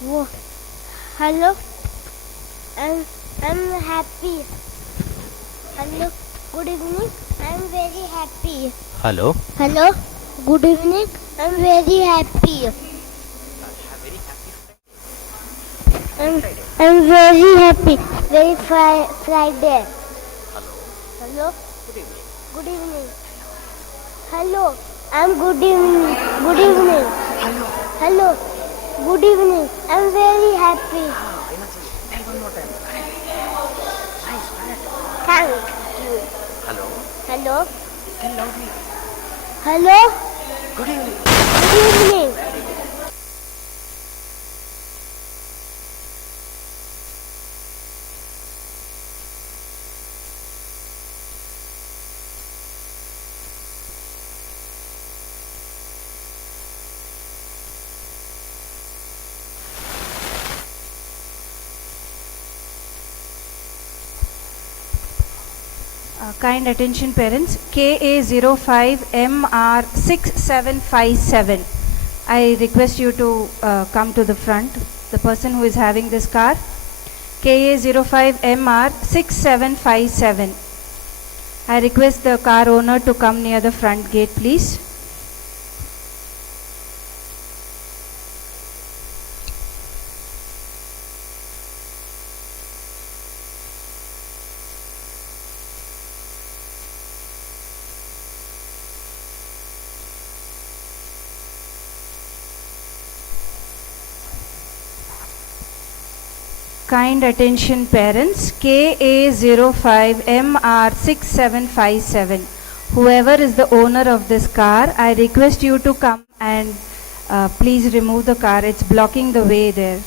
Whoa. Hello. I'm happy. Hello. Good evening. I'm very happy. Hello. Hello. Good evening. I'm very happy. I'm very happy. Very Friday. Hello. Good evening. Hello. I'm good evening. Good evening. Hello. Good evening. I'm very happy. Tell one more time. Nice. Thank you. Hello. Hello. Tell loudly. Hello. Good evening. Good evening. Kind attention parents, KA05MR6757. I request you to come to the front. The person who is having this car, KA05MR6757. I request the car owner to come near the front gate, please. Kind attention parents, KA05MR6757. Whoever is the owner of this car, I request you to come and please remove the car. It's blocking the way there.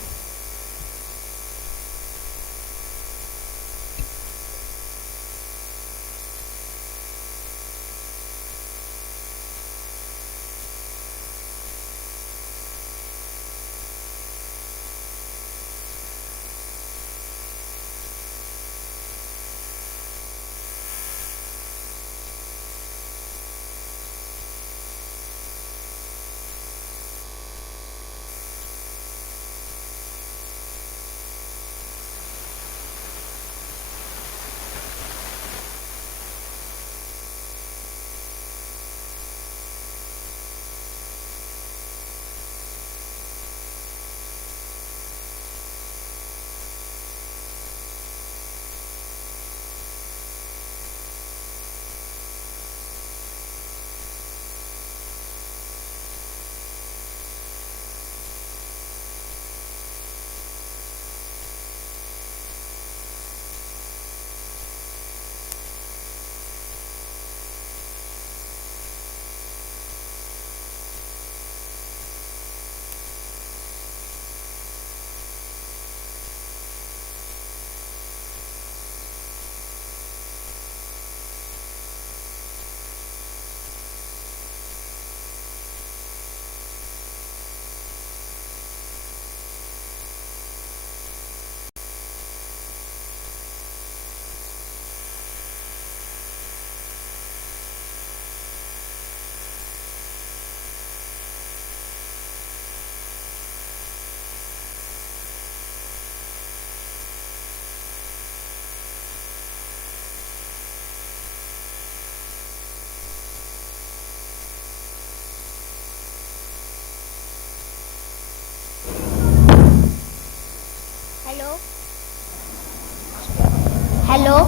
Hello.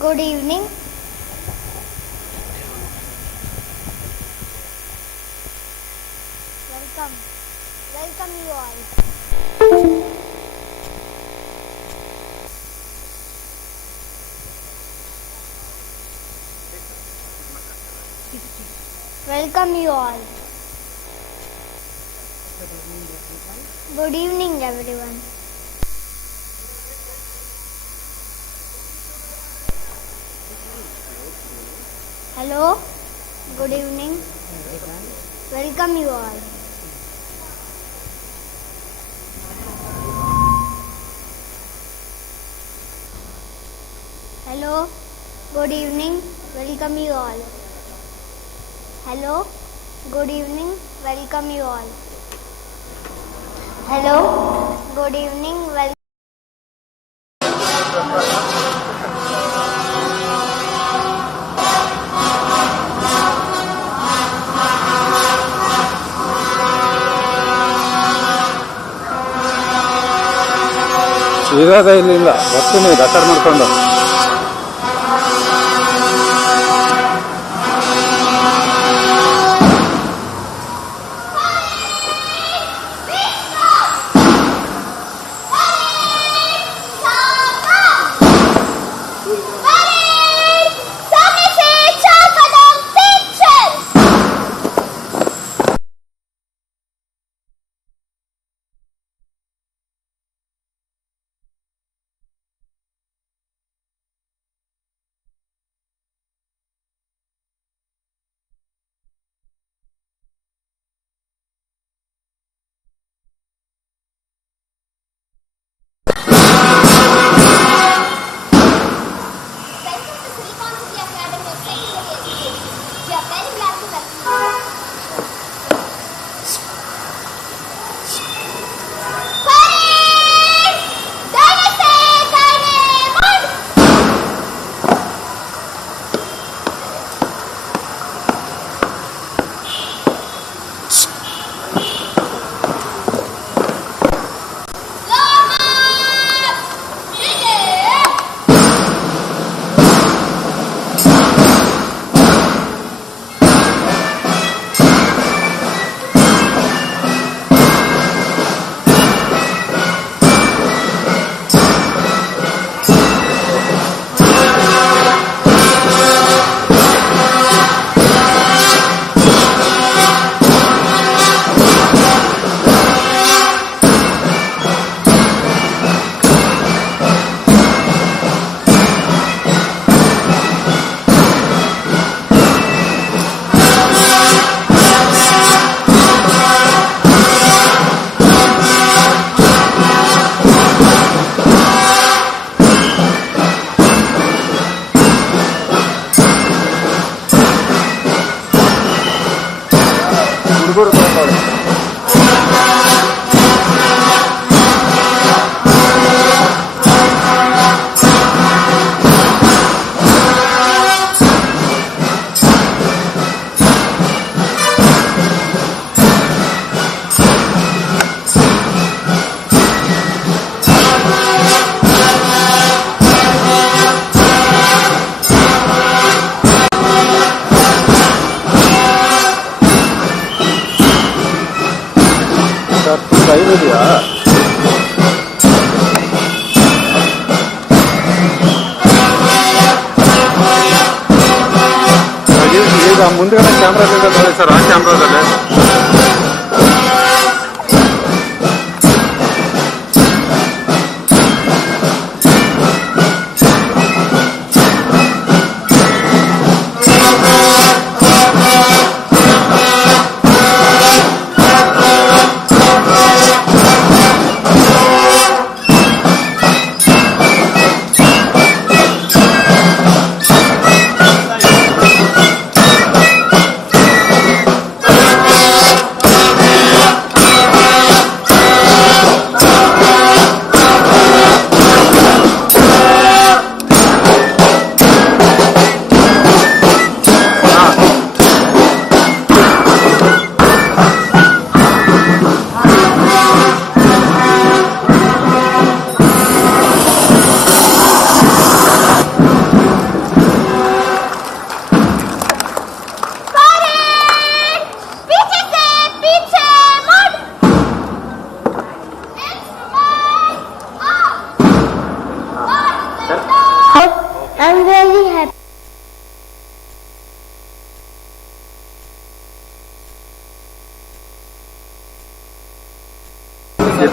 Good evening. Welcome you all. Welcome you all. Good evening everyone. Hello. Good evening. Welcome you all. Hello. Good evening. welcome you all. Hello, good evening, welcome you all. Hello, good evening, welcome. ಇರೋದೇ ಇಲ್ಲ ಬರ್ತೀನಿ record ಮಾಡ್ಕೊಂಡು. ಇದೆಯಾ ಈಗ ಮುಂದ್ಗಡೆ ಕ್ಯಾಮ್ರಾದಿಂದ ನೋಡಿ sir, ಆ ಕ್ಯಾಮ್ರಾದಲ್ಲಿ I'm very happy.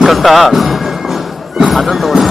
ಕಟ್ಟ ಅದನ್ನು ತಗೊಳ್ಳಿ.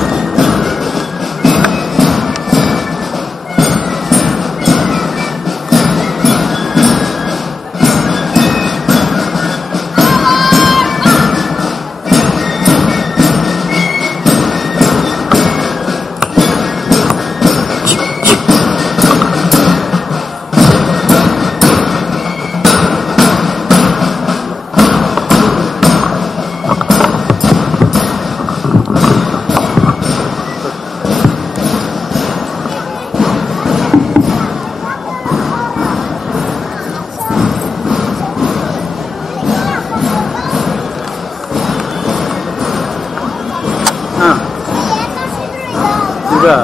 ಹುಡುಗ.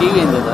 ಟಿವಿ ಎಂದದ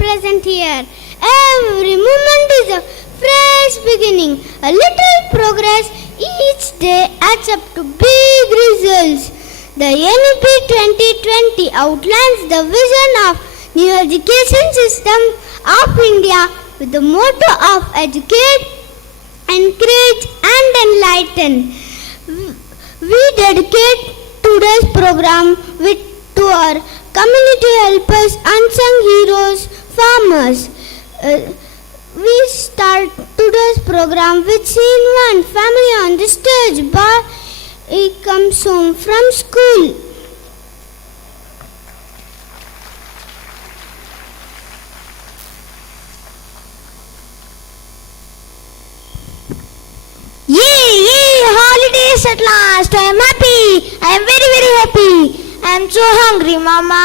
Present here. Every moment is a fresh beginning. A little progress each day adds up to big results. The NEP 2020 outlines the vision of new education system of India with the motto of educate, encourage and enlighten. We dedicate today's program to our community helpers, unsung heroes, farmers. We start today's program with scene 1. Family on the stage. He comes home from school. Yay, holidays at last. I am happy. I am very, very happy. I am so hungry, Mama.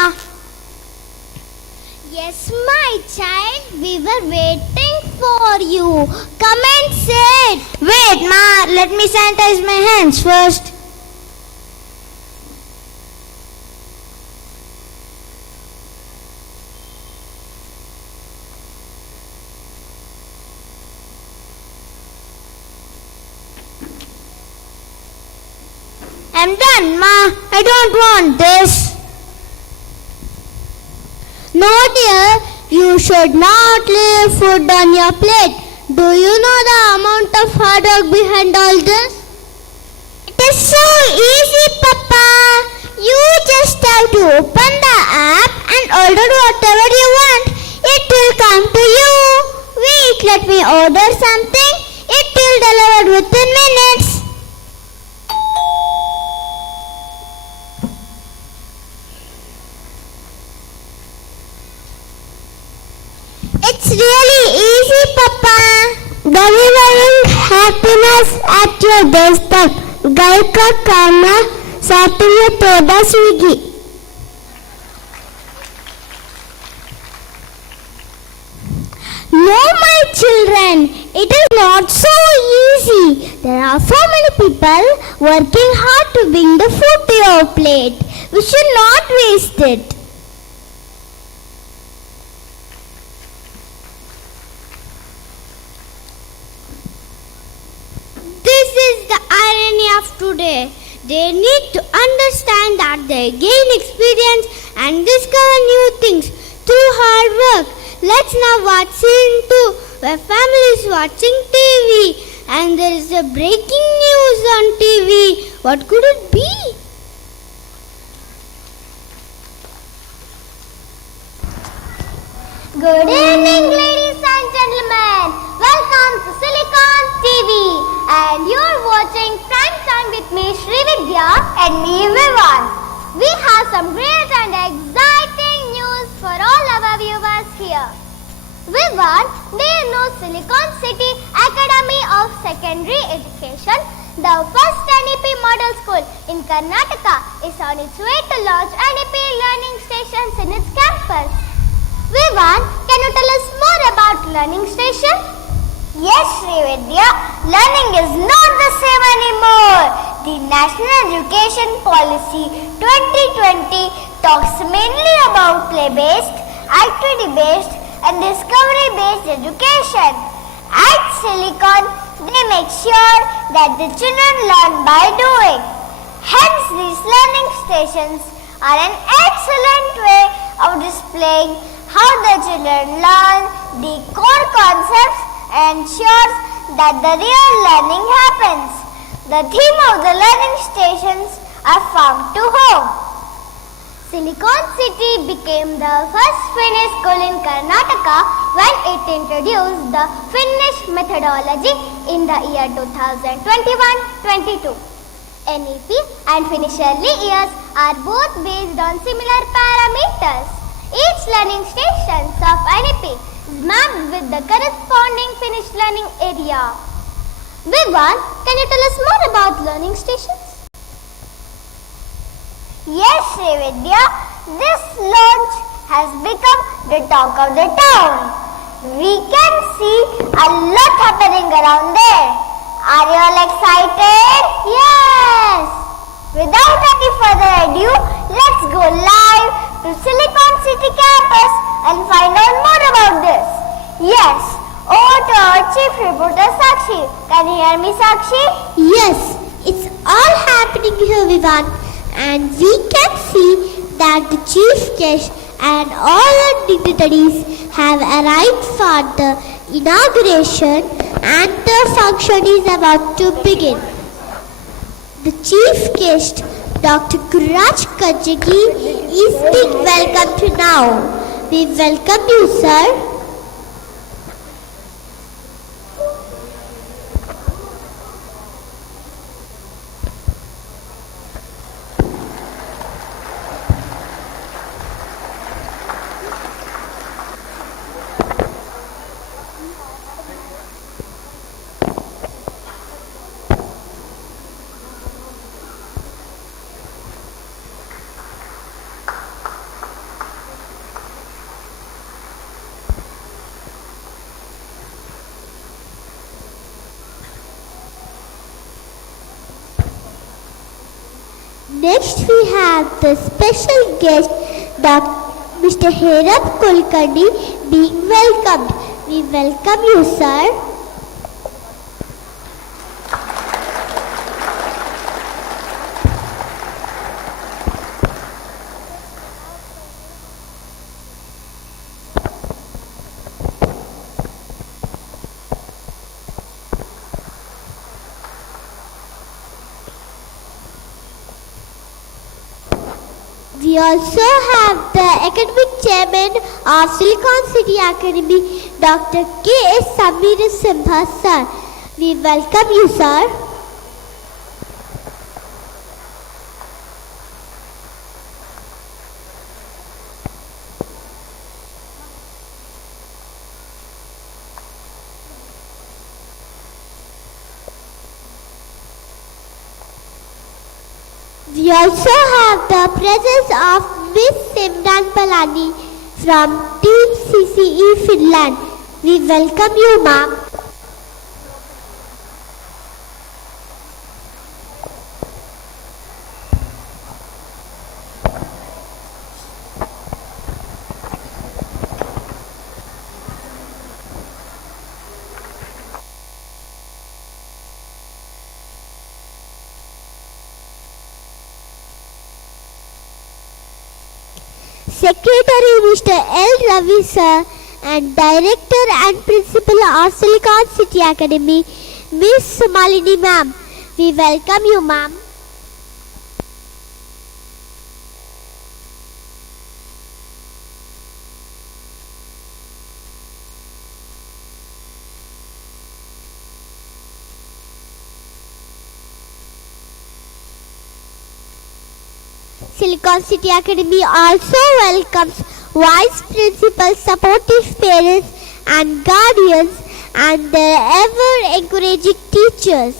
Yes, my child, we were waiting for you. Come and sit. Wait, Ma, let me sanitize my hands first. I'm done, Ma. I don't want this. No, dear. You should not leave food on your plate. Do you know the amount of hard work behind all this? It is so easy, Papa. You just have to open the app and order whatever you want. It will come to you. Wait, let me order something. It will deliver within minutes. It's really easy, Papa. Delivering happiness at your doorstep. घर का खाना साथ में तोड़ा Swiggy. No, my children, it is not so easy. There are so many people working hard to bring the food to your plate. We should not waste it. This is the irony of today. They need to understand that they gain experience and discover new things through hard work. Let's now watch scene 2, where family is watching TV and there is a breaking news on TV. What could it be? Good evening, ladies and gentlemen. Welcome to Silicon TV, and you're watching Prime Time with me, Shri Vidya, and me, Vivan. We have some great and exciting news for all our viewers here. Vivan, do you know Silicon City Academy of Secondary Education? The first NEP model school in Karnataka is on its way to launch NEP learning stations in its campus. Vivan, can you tell us more about learning station? Yes, Srividya, learning is not the same anymore. The National Education Policy 2020 talks mainly about play-based, activity-based and discovery-based education. At Silicon, they make sure that the children learn by doing. Hence, these learning stations are an excellent way of displaying how the children learn the core concepts and ensures that the real learning happens. The theme of the learning stations are farm to home. Silicon City became the first Finnish school in Karnataka when it introduced the Finnish methodology in the year 2021-22. NEP and Finnish early years are both based on similar parameters. Each learning station of NEP is mapped with the corresponding Finnish learning area. Vivan, can you tell us more about learning stations? Yes, Srividya, this launch has become the talk of the town. We can see a lot happening around there. Are you all excited? Yes! Without any further ado, let's go live to Silicon City campus and find out more about this. Yes, over to our chief reporter Sakshi. Can you hear me, Sakshi? Yes, it's all happening here, Vivan. And we can see that the chief guest and all our dignitaries have arrived for the inauguration and the function is about to begin. The chief guest, Dr. Gururaj Karajagi, is being welcomed now. We welcome you, sir. Next we have the special guest, Mr. Heramb Kulkarni, being welcomed. We welcome you, sir. We also have the academic chairman of Silicon City Academy, Dr. S Sameera Simha, sir. We welcome you, sir. We also have the presence of Miss Simran Ballani from Team CCE Finland. We welcome you, ma'am. Secretary Mr. L. Ravi, sir, and Director and Principal of Silicon City Academy, Miss Sumalini ma'am. We welcome you, ma'am. Silicon City Academy also welcomes Vice Principals, supportive parents and guardians and their ever-encouraging teachers.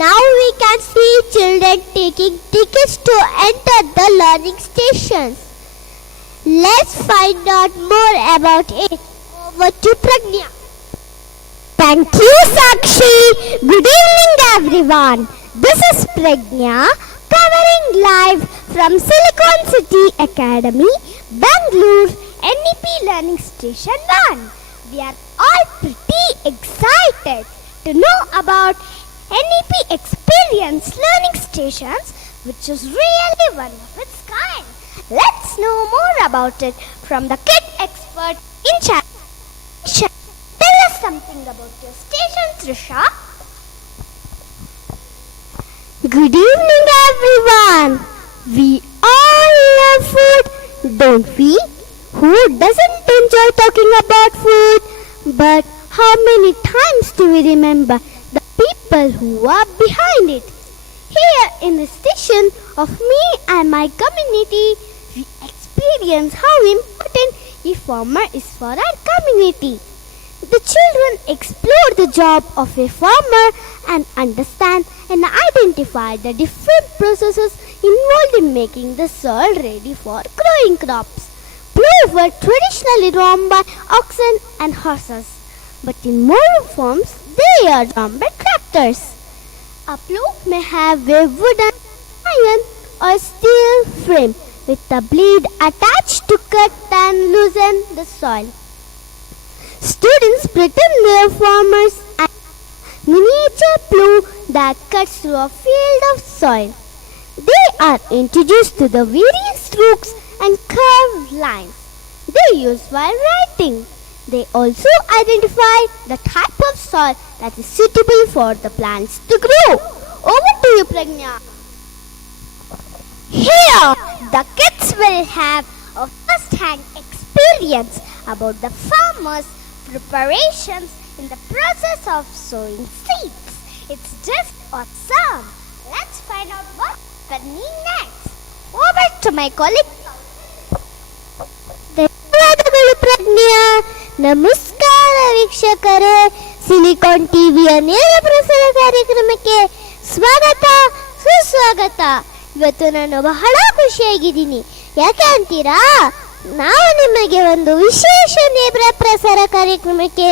Now we can see children taking tickets to enter the learning stations. Let's find out more about it. Over to Pragnya. Thank you, Sakshi. Good evening, everyone. This is Pragnya covering live from Silicon City Academy, Bangalore, NEP Learning Station 1. We are all pretty excited to know about NEP Experience Learning Stations, which is really one of its kind. Let's know more about it from the kid expert in charge. Tell us something about your station, Trisha. Good evening, everyone. We all love food, don't we? Who doesn't enjoy talking about food? But how many times do we remember the people who are behind it? Here in the station of me and my community, we experience how important a farmer is for our community. The children explore the job of a farmer and understand and identify the different processes involved in making the soil ready for growing crops. Plough were traditionally drawn by oxen and horses, but in modern forms they are drawn by tractors. A plough may have a wooden, iron or steel frame with a blade attached to cut and loosen the soil. Students pretend they are farmers and miniature plough that cuts through a field of soil. They are introduced to the various strokes and curved lines they use while writing. They also identify the type of soil that is suitable for the plants to grow. Over to you, Pragnya. Here, the kids will have a first-hand experience about the farmers' preparations in the process of sowing seeds. It's just awesome. Let's find out what's happening next. Over to my colleague. ಧನ್ಯವಾದಗಳು ಪ್ರಜ್ಞಾ. ನಮಸ್ಕಾರ ವೀಕ್ಷಕರೇ, silicon ಟಿವಿಯ ನೇರ ಪ್ರಸಾರ ಕಾರ್ಯಕ್ರಮಕ್ಕೆ ಸ್ವಾಗತ ಸುಸ್ವಾಗತ. ಇವತ್ತು ನಾನು ಬಹಳ ಖುಷಿಯಾಗಿದ್ದೀನಿ. ಯಾಕೆ ಅಂತೀರಾ? ನಾವು ನಿಮಗೆ ಒಂದು ವಿಶೇಷ ನೇರ ಪ್ರಸಾರ ಕಾರ್ಯಕ್ರಮಕ್ಕೆ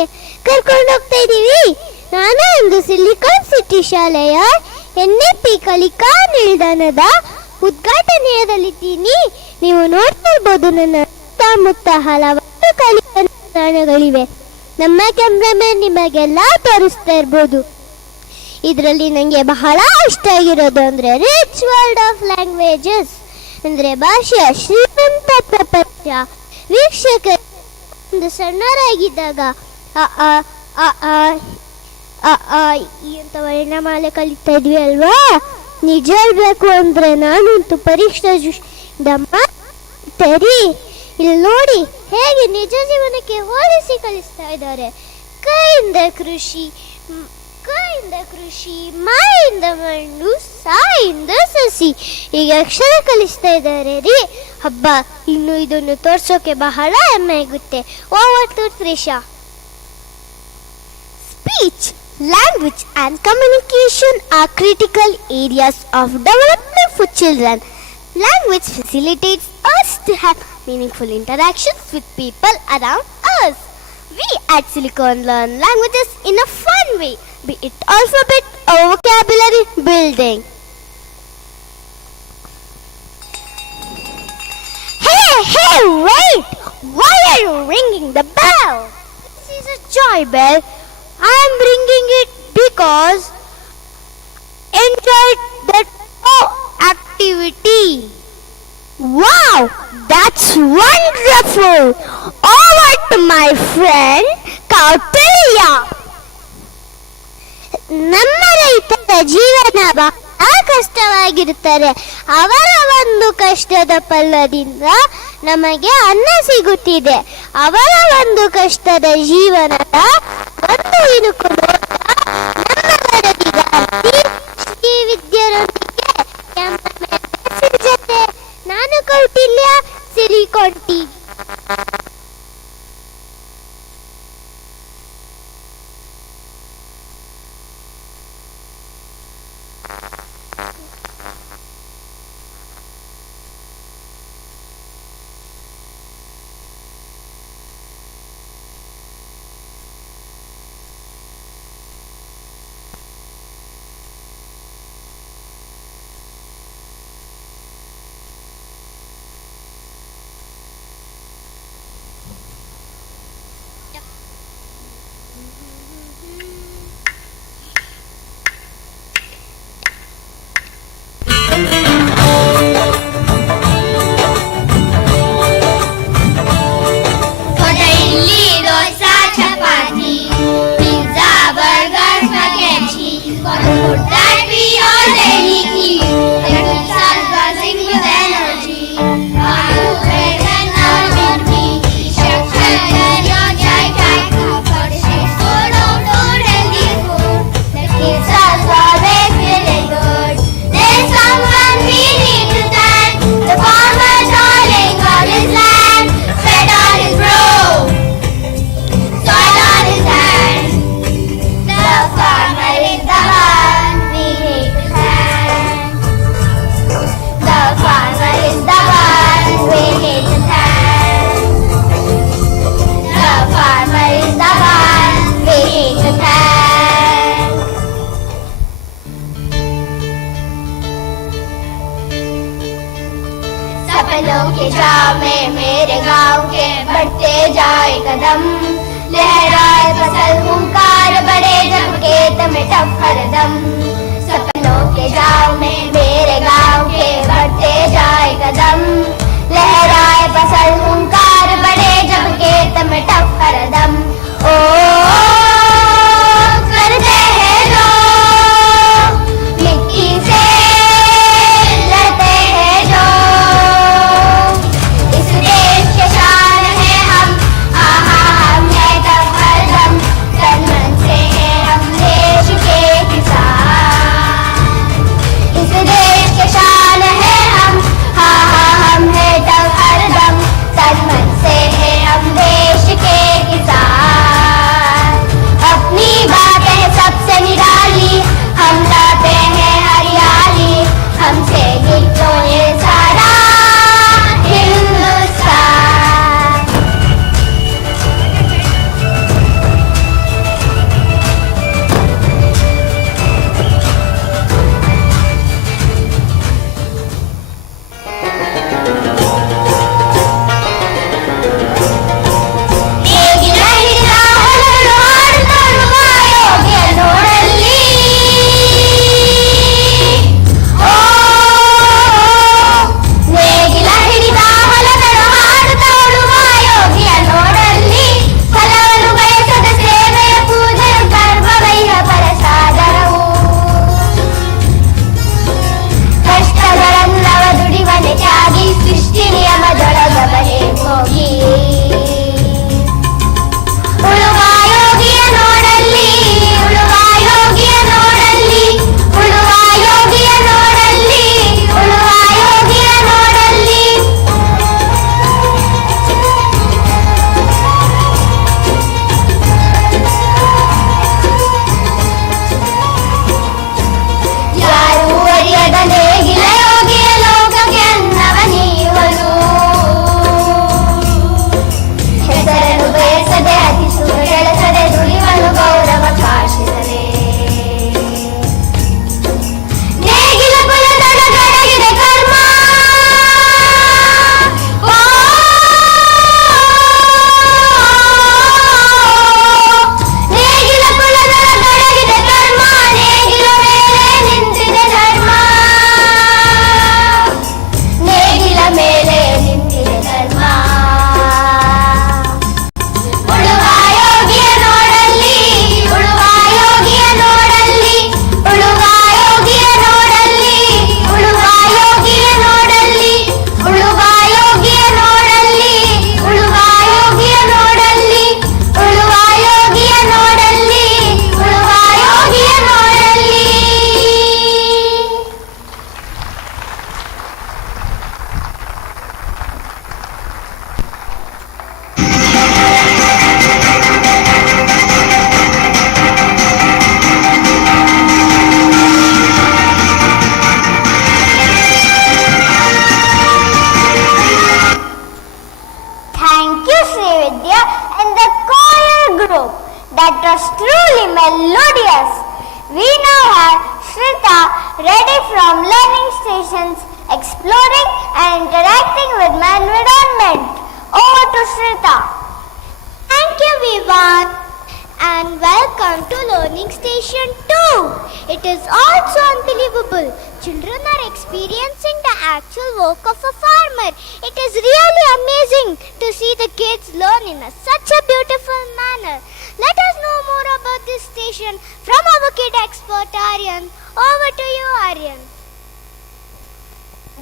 ಕರ್ಕೊಂಡು ಹೋಗ್ತಾ ಇದ್ದೀವಿ. ನಾನು ಒಂದು ಸಿಲಿಕಾನ್ ಸಿಟಿ ಶಾಲೆಯ NEP ಕಲಿಕಾ ನಿಲ್ದಾಣದ ಉದ್ಘಾಟನೆಯಲ್ಲಿದ್ದೀನಿ. ನೀವು ನೋಡ್ತಾ ಇರ್ಬೋದು, ನನ್ನ ಸುತ್ತಮುತ್ತ ಹಲವಾರು ಕಲಿಕಾ ನಿಲ್ದಾಣಗಳಿವೆ. ನಮ್ಮ ಕ್ಯಾಮ್ರಾಮನ್ ನಿಮಗೆಲ್ಲ ತೋರಿಸ್ತಾ ಇರ್ಬೋದು. ಇದರಲ್ಲಿ ನನಗೆ ಬಹಳ ಇಷ್ಟ ಆಗಿರೋದು ಅಂದರೆ ರಿಚ್ ವರ್ಲ್ಡ್ ಆಫ್ ಲ್ಯಾಂಗ್ವೇಜಸ್, ಅಂದರೆ ಭಾಷೆಯ ಶ್ರೀಮಂತ ಪ್ರಪಂಚ. ವೀಕ್ಷಕರು, ಒಂದು ಸಣ್ಣರಾಗಿದ್ದಾಗ ಅಂತ ವರ್ಣಮಾಲೆ ಕಲಿತಾ ಇದ್ವಿ ಅಲ್ವಾ? ನಿಜ ಹೇಳ್ಬೇಕು ಅಂದರೆ ನಾನಂತೂ ಪರೀಕ್ಷಾ ತರಿ ಇಲ್ಲಿ ನೋಡಿ ಹೇಗೆ ನಿಜ ಜೀವನಕ್ಕೆ ಹೋಲಿಸಿ ಕಲಿಸ್ತಾ ಇದ್ದಾರೆ. ಕೈಯಿಂದ ಕೃಷಿ, ಮಾಯಿಂದ ಮಣ್ಣು, ಸಾಯಿಂದ ಸಸಿ, ಈಗ ಅಕ್ಷರ ಕಲಿಸ್ತಾ ಇದ್ದಾರೆ ರೀ. ಹಬ್ಬ, ಇನ್ನು ಇದನ್ನು ತೋರ್ಸೋಕೆ ಬಹಳ ಹೆಮ್ಮೆ ಆಗುತ್ತೆ. Over to Trisha. Speech, language and communication are critical areas of development for children. Language facilitates us to have meaningful interactions with people around us. We at Silicon learn languages in a fun way, be it alphabet or vocabulary building. Hey, wait! Why are you ringing the bell? This is a joy bell. I am ringing it because enjoy that activity. Wow, that's wonderful. Over to my friend Kautilya. ನಮ್ಮ ರೈತರ ಜೀವನ ಬಹಳ ಕಷ್ಟವಾಗಿರುತ್ತದೆ. ಅವರ ಒಂದು ಕಷ್ಟದ ಫಲದಿಂದ ನಮಗೆ ಅನ್ನ ಸಿಗುತ್ತಿದೆ. ಅವರ ಒಂದು ಕಷ್ಟದ ಜೀವನದ ಒಂದು ಇಣುಕು ನಮ್ಮ ವರದಿಗಾರ್ತಿ on TV. सपनों के जाम में मेरे गांव के बढ़ते जाए कदम, लहराए फसल हुंकार बड़े जब खेत में टप हरदम। सपनों के जाम में मेरे गांव के बढ़ते जाए कदम, लहराए फसल हुंकार बड़े जब खेत में टप हरदम। ओ करते हैं लोग मिट्टी से लड़ते हैं जो, इस देश के शान है हम, आहा हम है तब हरदम, तन मन से हैं हम देश के किसान। इस देश के शान है हम, आहा हम है तब हरदम, तन मन से हैं हम देश के किसान। We now have Shrita ready from learning stations, exploring and interacting with my environment. Over to Shrita. Thank you, Vivan, and welcome to Learning Station 2. It is also unbelievable. Children are experiencing the actual work of a farmer. It is really amazing to see the kids learn in such a beautiful manner. Let us know more about this station from our kid expert Aryan. Over to you, Aryan.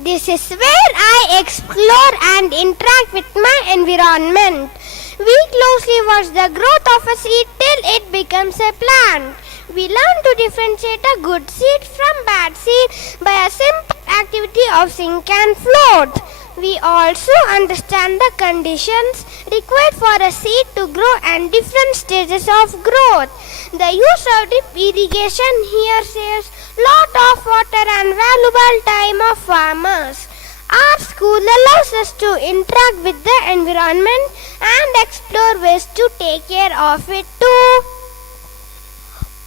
This is where I explore and interact with my environment. We closely watch the growth of a seed till it becomes a plant. We learn to differentiate a good seed from bad seed by a simple activity of sink and float. We also understand the conditions required for a seed to grow and different stages of growth. The use of drip irrigation here saves lot of water and valuable time of farmers. Our school allows us to interact with the environment and explore ways to take care of it too.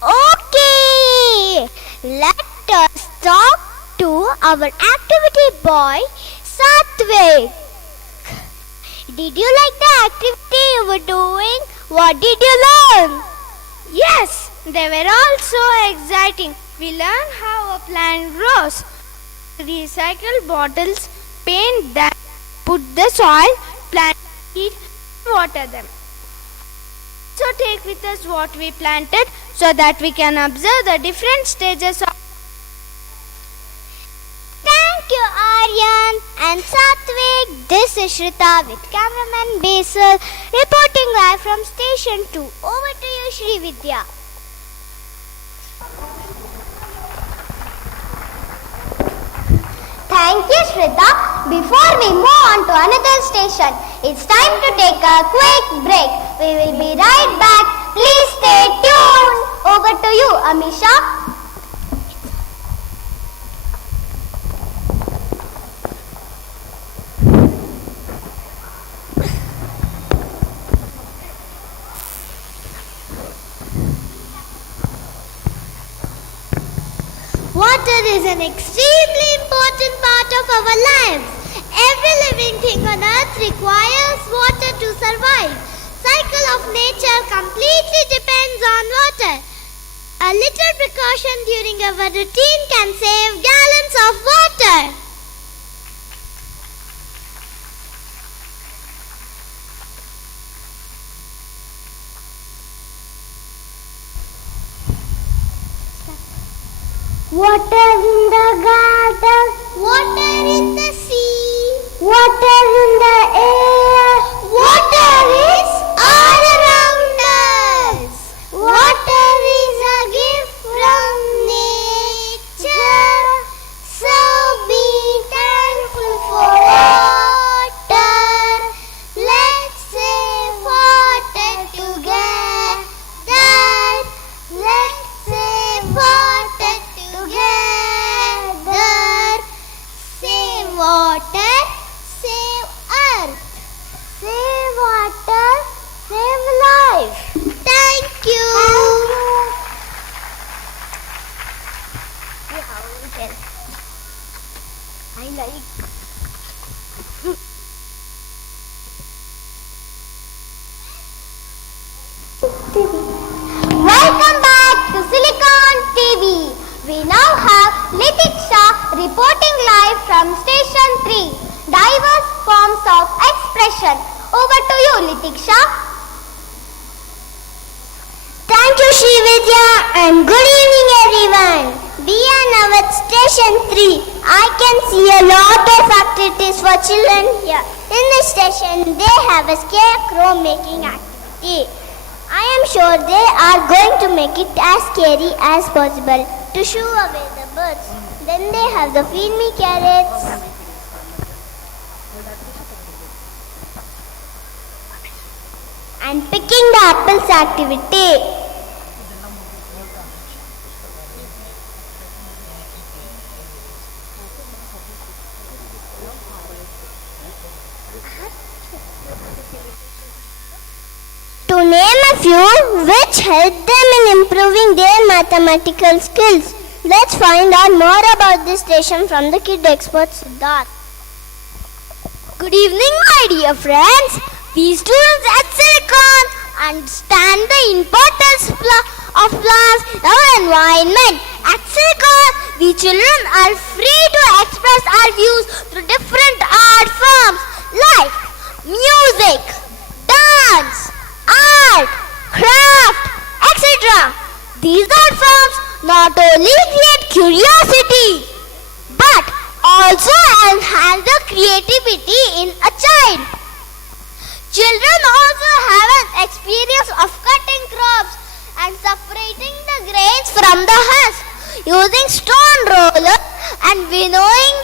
Okay, let us talk to our activity boy, Satvik. Did you like the activity you were doing? What did you learn? Yes, they were all so exciting. We learned how a plant grows. Recycle bottles, paint them, put the soil, plant seed, water them. So take with us what we planted so that we can observe the different stages of. Thank you, Aryan and Satvik. This is Shrita with cameraman Basil reporting live from Station 2. Over to you, Shri Vidya. Thank you, Shrita. Before we move on to another station, it's time to take a quick break. We will be right back. Please stay tuned. Over to you, Amisha. Water is an extremely important part of our lives. Every living thing on earth requires water to survive. Cycle of nature completely depends on water. A little precaution during our routine can save gallons of water. Water in the garden, Water in the sea. water in the air, Water is all around us. water is a gift from nature. So be thankful for water. Let's save water together. Let's save water together. Save water, save earth. Save water, save life. Thank you. I like. Welcome back to Silicon TV. We now have Litiksha reporting live from Station 3. Diverse forms of expression. Over to you, Litiksha. Thank you, Shri Vidya, and good evening, everyone. We are now at Station 3. I can see a lot of activities for children here. In this station, they have a scarecrow making activity. I am sure they are going to make it as scary as possible to shoo away the birds. Then they have the feed me carrots. And picking the apples activity. To name a few which help them in improving their mathematical skills. Let's find out more about this station from the kid expert Siddharth. Good evening, my dear friends. We students at Silicon understand the importance of plants in our environment. At Silicon, we children are free to express our views through different art forms like music, dance, art, craft, etc. These art forms not only create curiosity but also enhance the creativity in a child. Children also have an experience of cutting crops and separating the grains from the husk using stone rollers and winnowing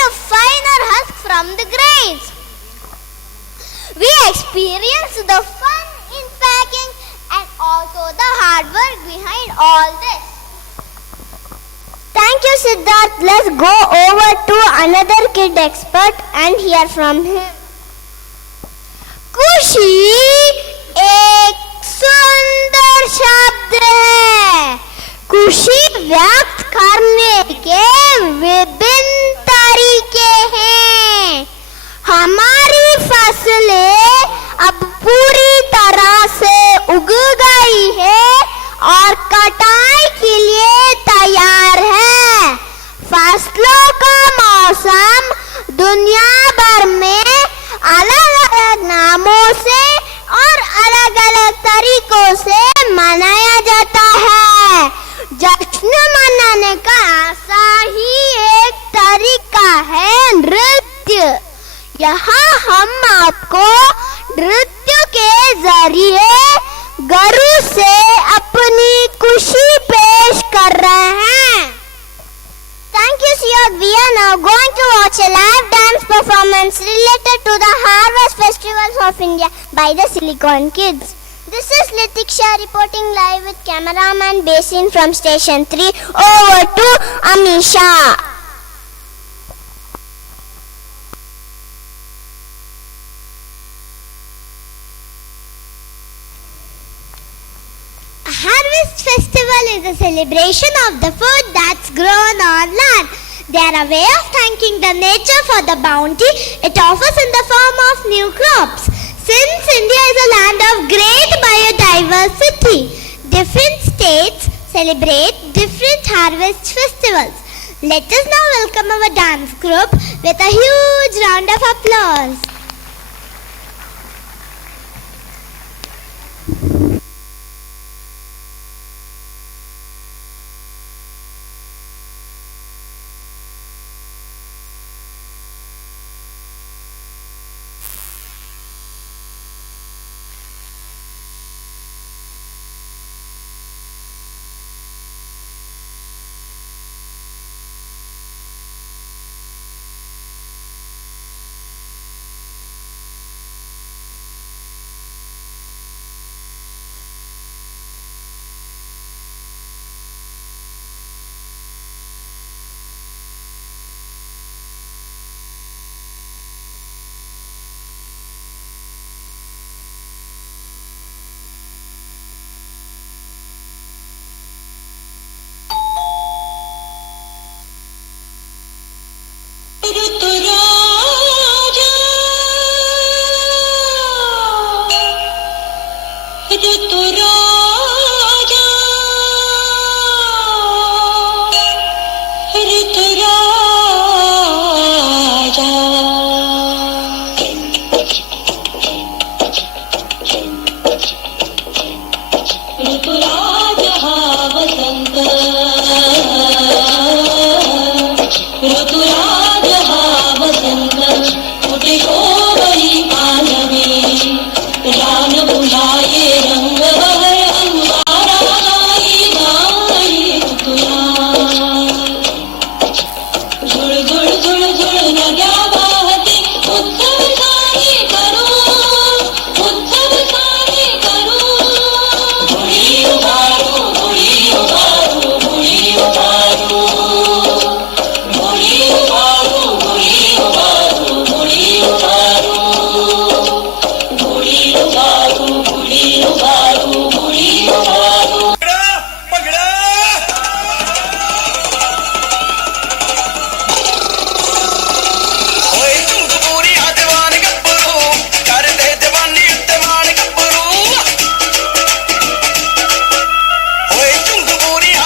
the finer husk from the grains. We experience the fun in packing and also the hard work behind all this. Thank you, Siddharth. Let's go over to another kid expert and hear from him. खुशी एक सुंदर शब्द है. खुशी व्यक्त करने के विभिन्न तरीके हैं. हमारी फसलें अब पूरी तरह से उग गई है और कटाई के लिए तैयार है. फसलों का मौसम दुनिया भर में अलग अलग नामों से और अलग अलग तरीकों से मनाया जाता है. जश्न मनाने का ऐसा ही एक तरीका है नृत्य. यहाँ हम आपको नृत्य के जरिए गुरु से अपनी खुशी पेश कर रहे हैं. Thank you, Siyod. We are now going to watch a live dance performance related to the Harvest Festivals of India by the Silicon Kids. This is Litiksha reporting live with cameraman Basin from Station 3. Over to Amisha. Harvest Festival is a celebration of the food that's grown on land. They are a way of thanking the nature for the bounty it offers in the form of new crops. Since India is a land of great biodiversity, different states celebrate different harvest festivals. Let us now welcome our dance group with a huge round of applause.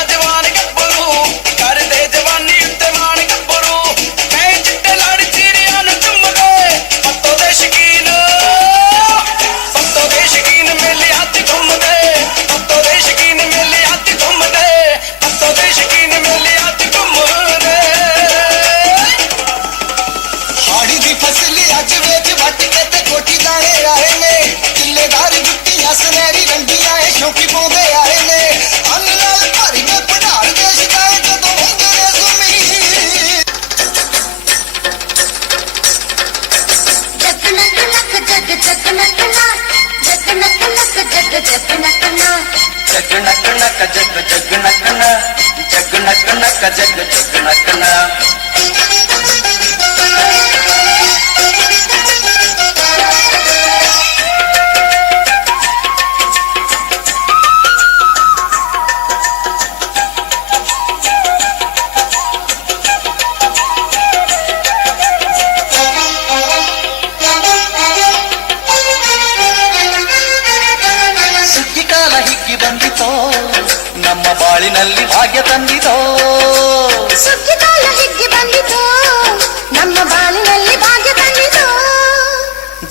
ਜਵਾਨ ਗੱਭਰੂ ਕਰਦੇ ਜਵਾਨੀ ਉੱਤੇ ਮਾਣ ਗੱਭਰੂ ਮੈਂ ਚਿੱਟੇ ਲੜ ਚੀਰਿਆਂ ਨੂੰ ਚੁੰਮਦੇ ਪੱਤੋ ਦੇ ਸ਼ਕੀਨ ਮੇਲੇ ਹੱਥ ਘੁੰਮਦੇ ਪੱਤੋ ਦੇ ਸ਼ਕੀਨ ਮੇਲੇ ਹੱਥ ਘੁੰਮਦੇ ਪੱਤੋ ਦੇ ਸ਼ਕੀਨ ਮੇਲੇ ਹੱਥ ਘੁੰਮਦੇ ਹਾੜੀ ਦੀ ਫਸਲ ਅੱਜ ਵੇਚ ਵੱਟ ਕੇ ਤੇ ਕੋਠੀ ਦਾਣੇ ਆਏ ਨੇ ਕਿੱਲੇਦਾਰ ਜੁੱਤੀਆਂ ਸੁਨਹਿਰੀ ਰੰਗੀਆਂ ਏ ਸ਼ੌਕੀ ਪਾਉਂਦੇ ਆਏ ਨੇ ਅੰਨ ਨਾਲ ਭਰੀ ਮੈਂ ਪੜਾਲ ਦੇ ਸ਼ਿਕਾਇਤ ਜਦੋਂ ਹੁੰਦੇ ਨੇ ਜ਼ਮੀਨ ਜਗਨਕ ਨਕ ਜਗ ਜਗਨਕ ਨਾ ਜਗਨਕ ਨਕ ਜਗ ਜਗਨਕ ਨਾ ਜਗਨਕ ਨਕ ਜਗ ਜਗਨਕ ਨਾ ਜਗਨਕ ਨਕ ਜਗ ਜਗਨਕ ਨਾ ನಮ್ಮ ಬಾಳಿನಲ್ಲಿ ಭಾಗ್ಯ ತಂದಿತೋ ಸುಗ್ಗಿಕಾಲ ಹಿಗ್ಗಿ ಬಂದಿತೋ ನಮ್ಮ ಬಾಳಿನಲ್ಲಿ ಭಾಗ್ಯ ತಂದಿತೋ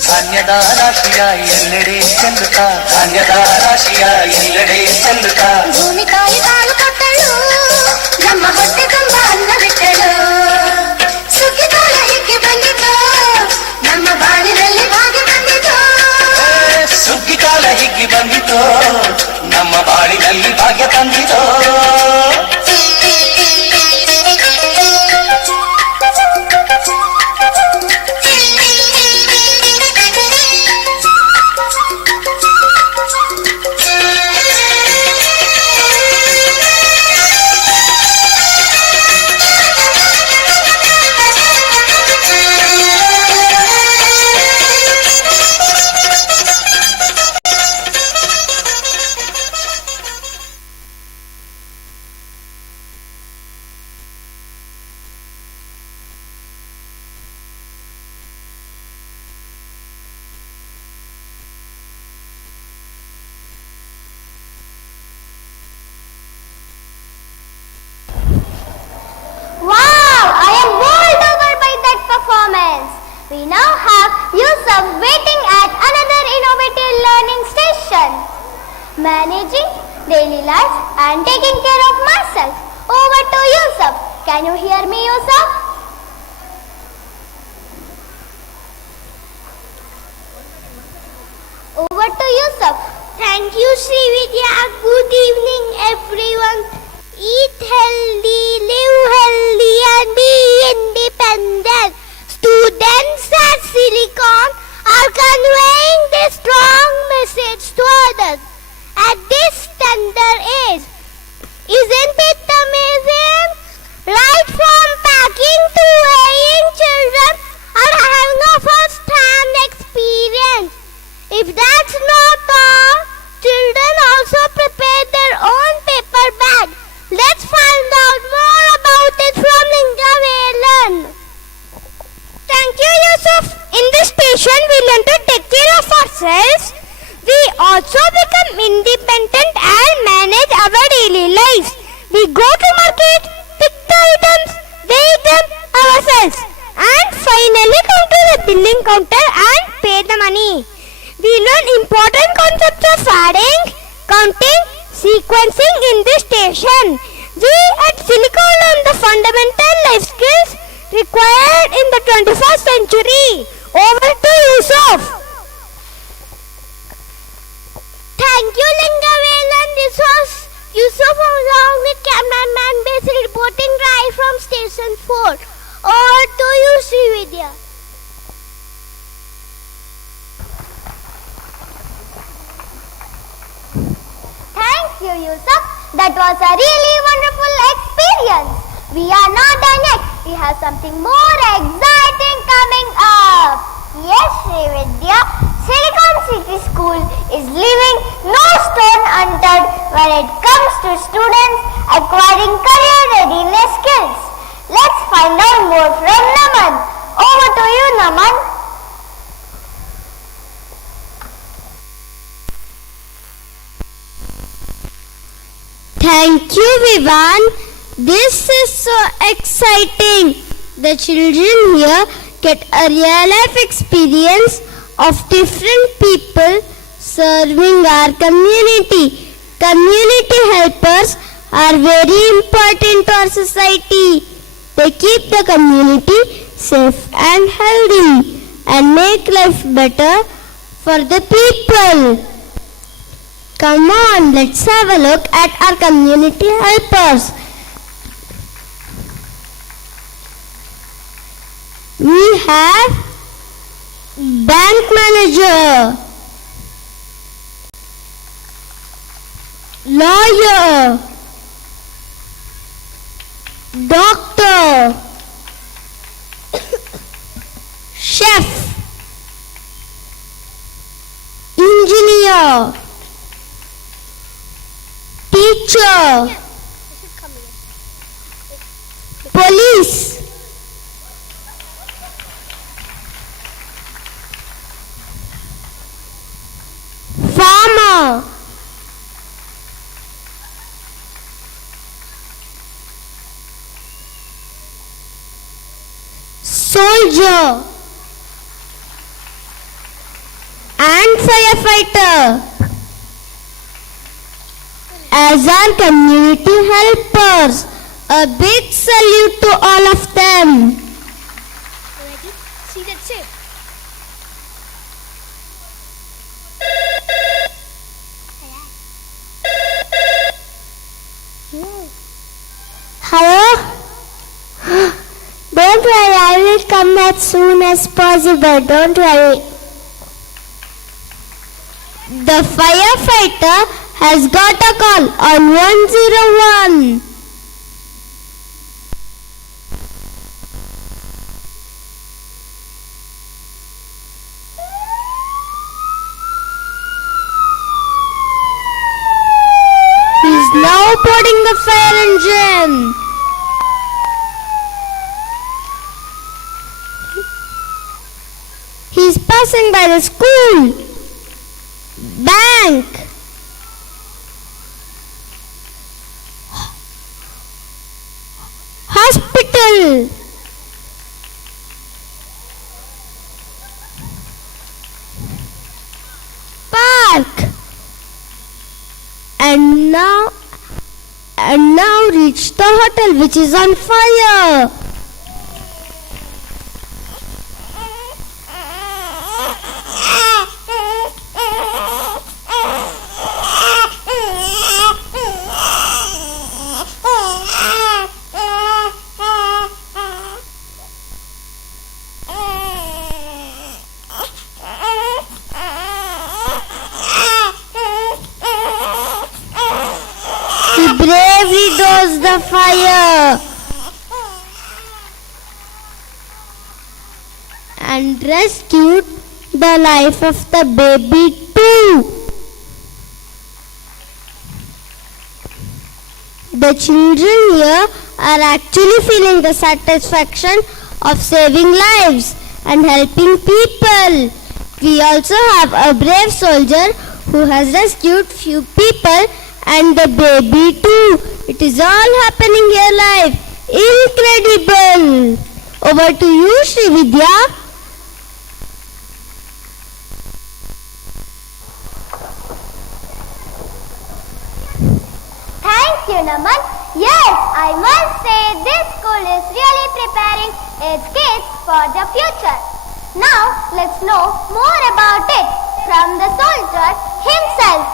ಧಾನ್ಯದ ರಾಶಿಯ ಎಲ್ಲೆಡೆ ಚೆಲ್ಲುತ್ತ ಧಾನ್ಯದ ರಾಶಿಯ ಎಲ್ಲೆಡೆ ಚೆಲ್ಲುತ್ತ ಭೂಮಿ ತಾಯಿ ತಾಳು ಕೊಟ್ಟಳು ನಮ್ಮ ಹೊಟ್ಟೆ ತುಂಬ ಅನ್ನ ಬಿಟ್ಟಳು ಸುಗ್ಗಿಕಾಲ ಹಿಗ್ಗಿ ಬಂದಿತೋ ನಮ್ಮ ಬಾಳಿನಲ್ಲಿ ಭಾಗ್ಯ ಬಂದಿತೋ ಸುಗ್ಗಿಕಾಲ ಹಿಗ್ಗಿ ಬಂದಿತೋ ನಮ್ಮ ಬಾಳಿನಲ್ಲಿ ಭಾಗ್ಯ ತಂದಿತೋ We now have Yusuf waiting at another innovative learning station, managing daily life and taking care of myself. Over to Yusuf. Can you hear me, Yusuf? Over to Yusuf. Thank you, Sri Vidya. Good evening, everyone. Eat healthy, live healthy, and be independent. Students at Silicon are conveying this strong message to others at this tender age. Isn't it amazing? Right from packing to weighing, children are having a first-hand experience. If that's not all, children also prepare their own paper bag. Let's find out more about it from Linga Velan. Thank you, Yusuf. In this station, we learn to take care of ourselves. We also become independent and manage our daily lives. We go to market, pick the items, weigh them ourselves, and finally come to the billing counter and pay the money. We learn important concepts of adding, counting, sequencing in this station. We at Silicon learn the fundamental life skills required in the 21st century. Over to Yusuf. Thank you, Linga Velan. This was Yusuf along with cameraman Basil reporting live from Station 4. Over to you, Srividya. Thank you, Yusuf. That was a really wonderful experience. We are not done yet. We have something more exciting coming up. Yes, Srividya, Silicon City School is leaving no stone unturned when it comes to students acquiring career readiness skills. Let's find out more from Naman. Over to you, Naman. Thank you, Vivan. This is so exciting. The children here get a real life experience of different people serving our community. Community helpers are very important to our society. They keep the community safe and healthy and make life better for the people. Come on, let's have a look at our community helpers. We have bank manager, lawyer, doctor, chef, engineer, teacher, police, farmer, soldier, and firefighter. As our community helpers, a big salute to all of them. Ready? See, that's it. Hello? Don't worry, I will come as soon as possible. Don't worry. The firefighter has got a call on 101. He's now boarding the fire engine. He's passing by the school, bank, hospital, park, and now reached the hotel which is on fire. He bravely dozed the fire and rescued the life of the baby too. The children here are actually feeling the satisfaction of saving lives and helping people. We also have a brave soldier who has rescued few people and the baby too. It is all happening here live. Incredible. Over to you, Shri Vidya. Thank you, Naman. Yes, I must say this school is really preparing its kids for the future. Now, let's know more about it from the soldier himself.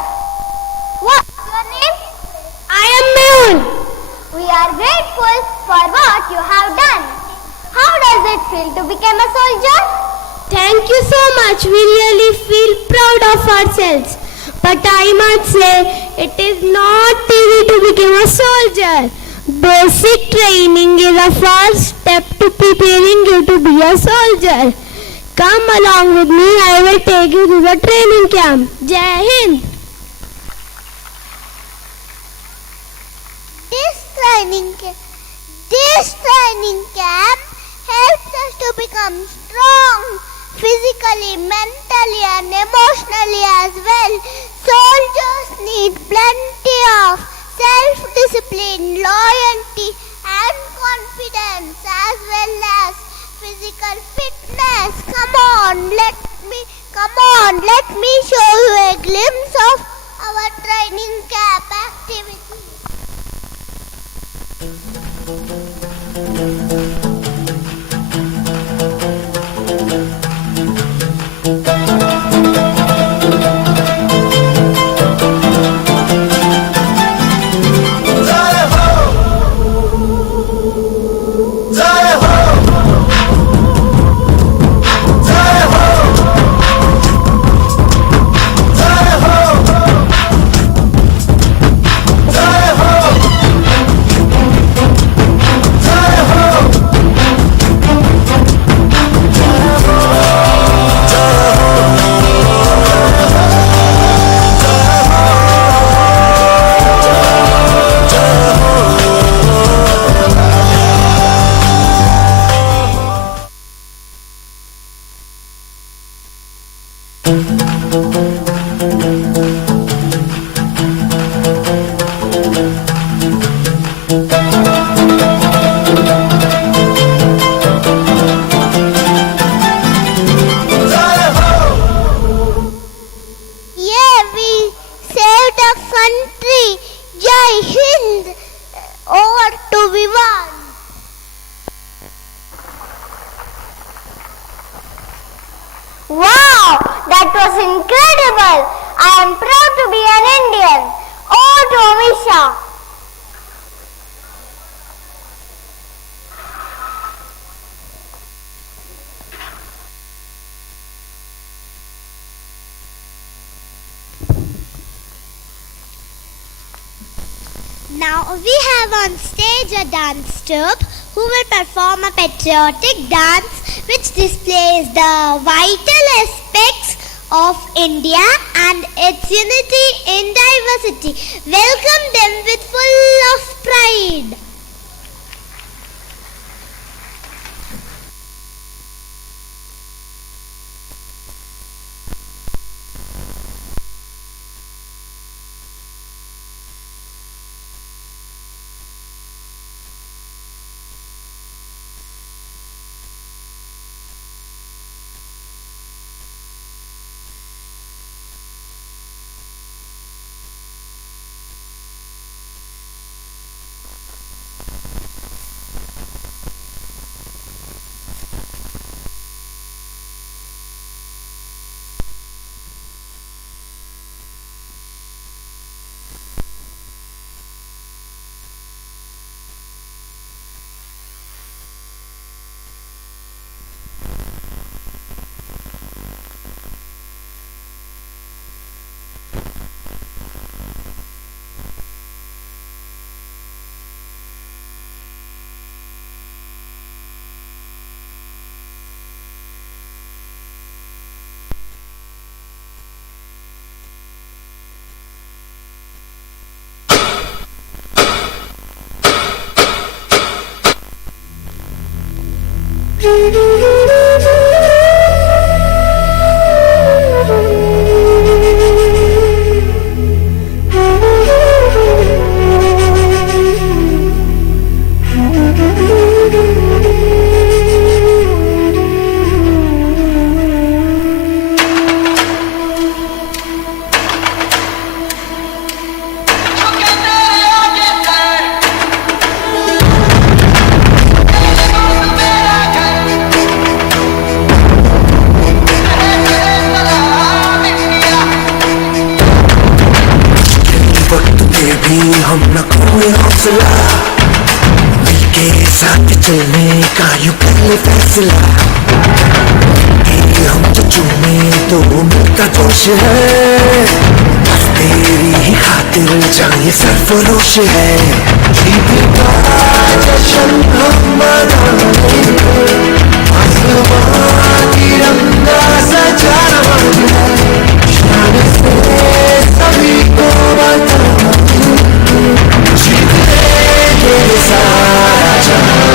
What's your name? I am Mehul. We are grateful for what you have done. How does it feel to become a soldier? Thank you so much. We really feel proud of ourselves. But I must say, it is not easy to become a soldier. Basic training is a first step to preparing you to be a soldier. Come along with me, I will take you to the training camp. Jai Hind. This training camp helps us to become strong physically, mentally and emotionally as well. Soldiers need plenty of self-discipline, loyalty and confidence as well as physical fitness. Come on, let me show you a glimpse of our training camp activity. Wow, that was incredible. I am proud to be an Indian. Oh, to Omisha. Now we have on stage a dance troupe who will perform a patriotic dance which displays the vital aspects of India and its unity in diversity. Welcome them with full of pride. हम न खोए हौसला, मिलके साथ चलने का यूं कर ले फैसला। कि हम तो चूमे तो मिलता जोश है, बस तेरी ही खातिर जाए सरफरोश है। जीत का जश्न हम मनाएंगे, आसमां तिरंगा सजा रहा है, शान से सभी को बताएंगे, जीत लेंगे सारा जहां।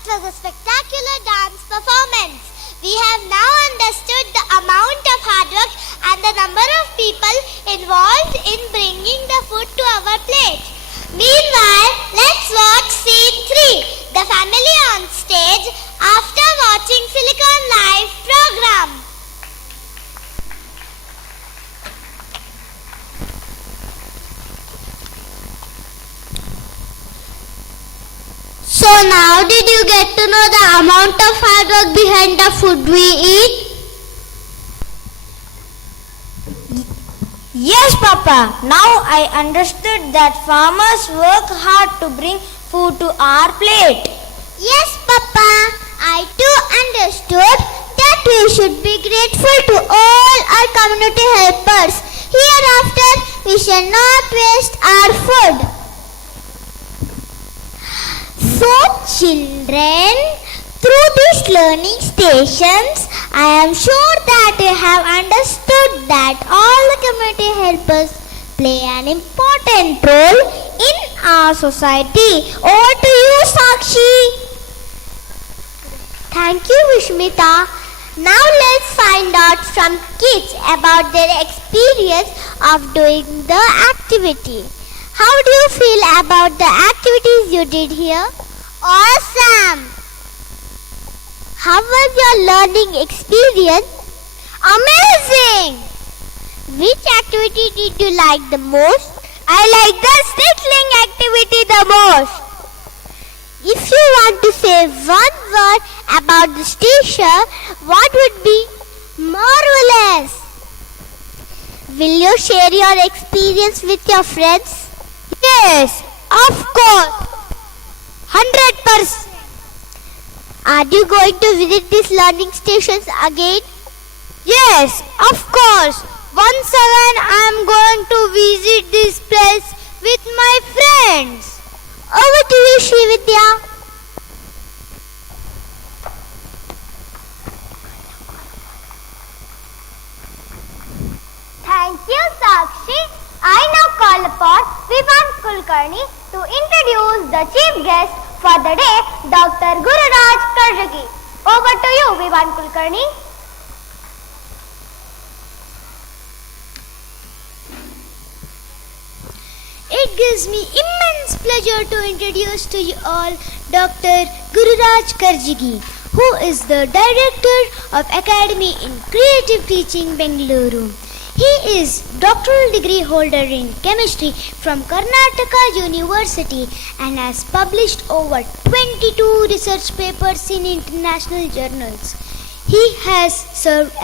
That was a spectacular dance performance. We have now understood the amount of hard work and the number of people involved in bringing the food to our plate. Meanwhile, let's watch scene 3, the family on stage after watching Silicon Live program. So now did you get to know the amount of hard work behind the food we eat? Yes, Papa. Now I understood that farmers work hard to bring food to our plate. Yes, Papa. I too understood that we should be grateful to all our community helpers. Hereafter, we shall not waste our food. So, children, through these learning stations, I am sure that you have understood that all the community helpers play an important role in our society. Over to you, Sakshi. Thank you, Vishmita. Now let's find out from kids about their experience of doing the activity. How do you feel about the activities you did here? Awesome! How was your learning experience? Amazing! Which activity did you like the most? I like the stickling activity the most. If you want to say one word about this teacher, what would be? Marvelous! Will you share your experience with your friends? Yes, of course. 100%. Are you going to visit these learning stations again? Yes, of course. Once again I am going to visit this place with my friends. Over to you, Srividya. Thank you, Sakshi. I now call upon Simran Kulkarni to introduce the chief guest for the day, Dr. Gururaj Karajagi. Over to you, Simran Kulkarni. It gives me immense pleasure to introduce to you all Dr. Gururaj Karajagi, who is the Director of Academy in Creative Teaching, Bengaluru. He is doctoral degree holder in chemistry from Karnataka University and has published over 22 research papers in international journals. He has served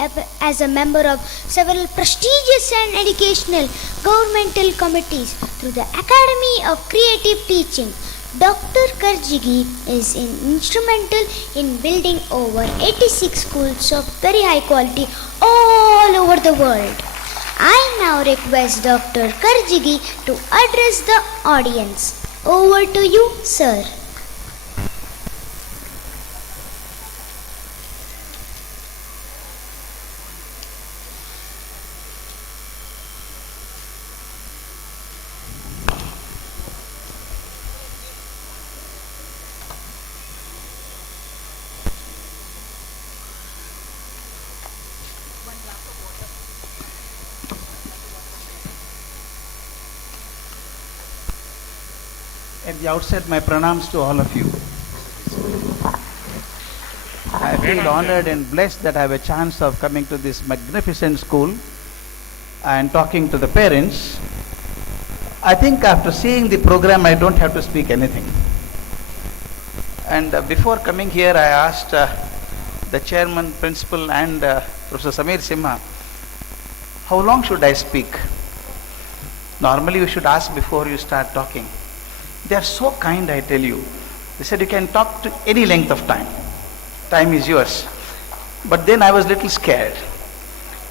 as a member of several prestigious and educational governmental committees through the Academy of Creative Teaching. Dr. Karajagi is instrumental in building over 86 schools of very high quality all over the world. I now request Dr. Karajagi to address the audience. Over to you, sir. At the outset, my pranams to all of you. I feel honored and blessed that I have a chance of coming to this magnificent school and talking to the parents. I think after seeing the program, I don't have to speak anything. And before coming here, I asked the chairman, principal and Professor Sameera Simha, how long should I speak? Normally you should ask before you start talking. They are so kind, I tell you. They said you can talk to any length of time. Time is yours. But then I was a little scared.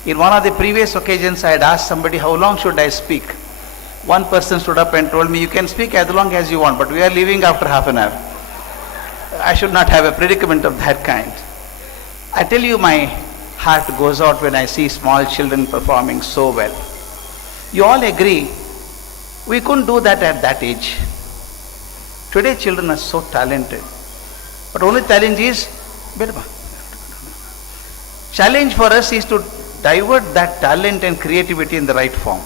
In one of the previous occasions, I had asked somebody, how long should I speak? One person stood up and told me, you can speak as long as you want, but we are leaving after half an hour. I should not have a predicament of that kind. I tell you, my heart goes out when I see small children performing so well. You all agree, we couldn't do that at that age. Today children are so talented. But only challenge is, challenge for us is to divert that talent and creativity in the right form.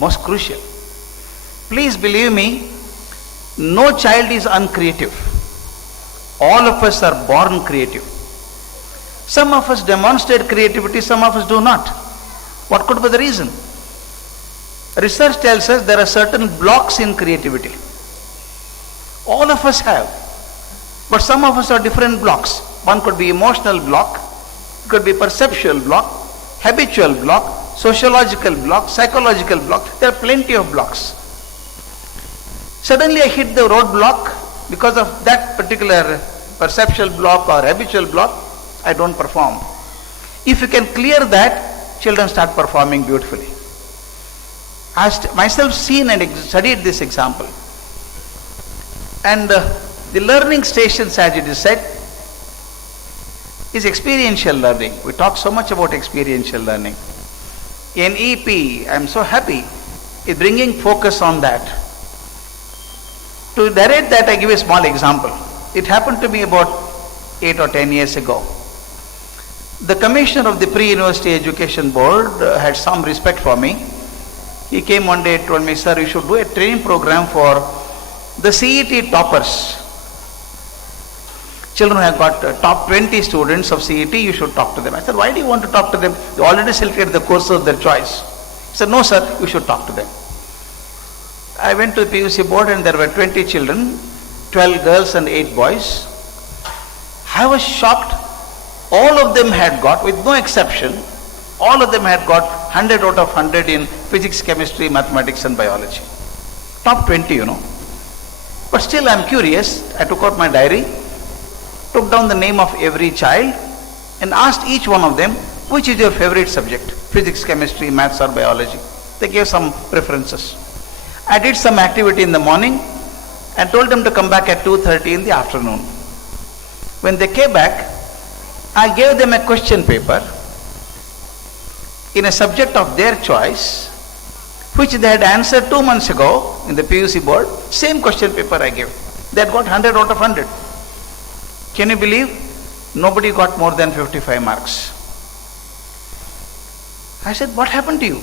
Most crucial. Please believe me, no child is uncreative. All of us are born creative. Some of us demonstrate creativity, some of us do not. What could be the reason? Research tells us there are certain blocks in creativity. All of us have. But some of us are different blocks. One could be emotional block, it could be perceptual block, habitual block, sociological block, psychological block. There are plenty of blocks. Suddenly I hit the roadblock because of that particular perceptual block or habitual block, I don't perform. If you can clear that, children start performing beautifully. I have myself seen and studied this example. And the learning stations, as it is said, is experiential learning. We talk so much about experiential learning. NEP, I am so happy, is bringing focus on that. To narrate that, I give a small example. It happened to me about 8 or 10 years ago. The commissioner of the Pre-University Education Board had some respect for me. He came one day and told me, sir, you should do a training program for the CET toppers. Children who have got top 20 students of CET, you should talk to them. I said, why do you want to talk to them? You already selected the course of their choice. He said, no sir, you should talk to them. I went to the PUC board and there were 20 children, 12 girls and 8 boys. I was shocked. All of them had got, with no exception, all of them had got 100 out of 100 in physics, chemistry, mathematics and biology. Top 20, you know. But still I am curious. I took out my diary, took down the name of every child and asked each one of them, which is your favorite subject? Physics, chemistry, maths or biology? They gave some preferences. I did some activity in the morning and told them to come back at 2:30 in the afternoon. When they came back, I gave them a question paper in a subject of their choice, which they had answered 2 months ago in the PUC board. Same question paper I gave. They had got 100 out of 100. Can you believe? Nobody got more than 55 marks. I said, what happened to you?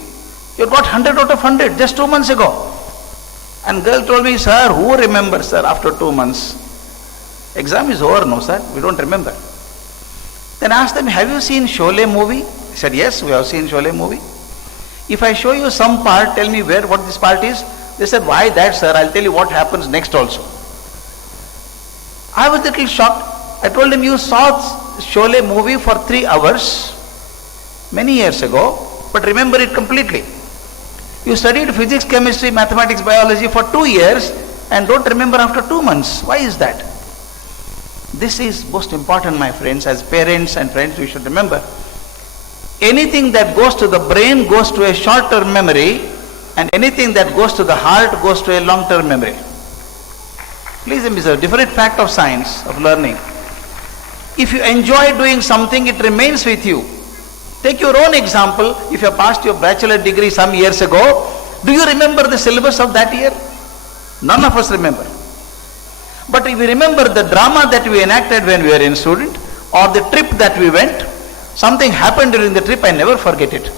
You got 100 out of 100 just 2 months ago. And girl told me, sir, who remembers, sir, after 2 months? Exam is over, no, sir, we don't remember. Then I asked them, have you seen Sholay movie? I said, yes, we have seen Sholay movie. If I show you some part, tell me what this part is. They said, why that, sir? I'll tell you what happens next also. I was a little shocked. I told him, you saw Sholay movie for 3 hours many years ago, but remember it completely. You studied physics, chemistry, mathematics, biology for 2 years and don't remember after 2 months. Why is that? This is most important, my friends. As parents and friends, we should remember. Anything that goes to the brain goes to a short-term memory, and anything that goes to the heart goes to a long-term memory. Please observe, different fact of science, of learning. If you enjoy doing something, it remains with you. Take your own example. If you passed your bachelor degree some years ago, do you remember the syllabus of that year? None of us remember. But if we remember the drama that we enacted when we were in student, or the trip that we went, something happened during the trip, I never forget it.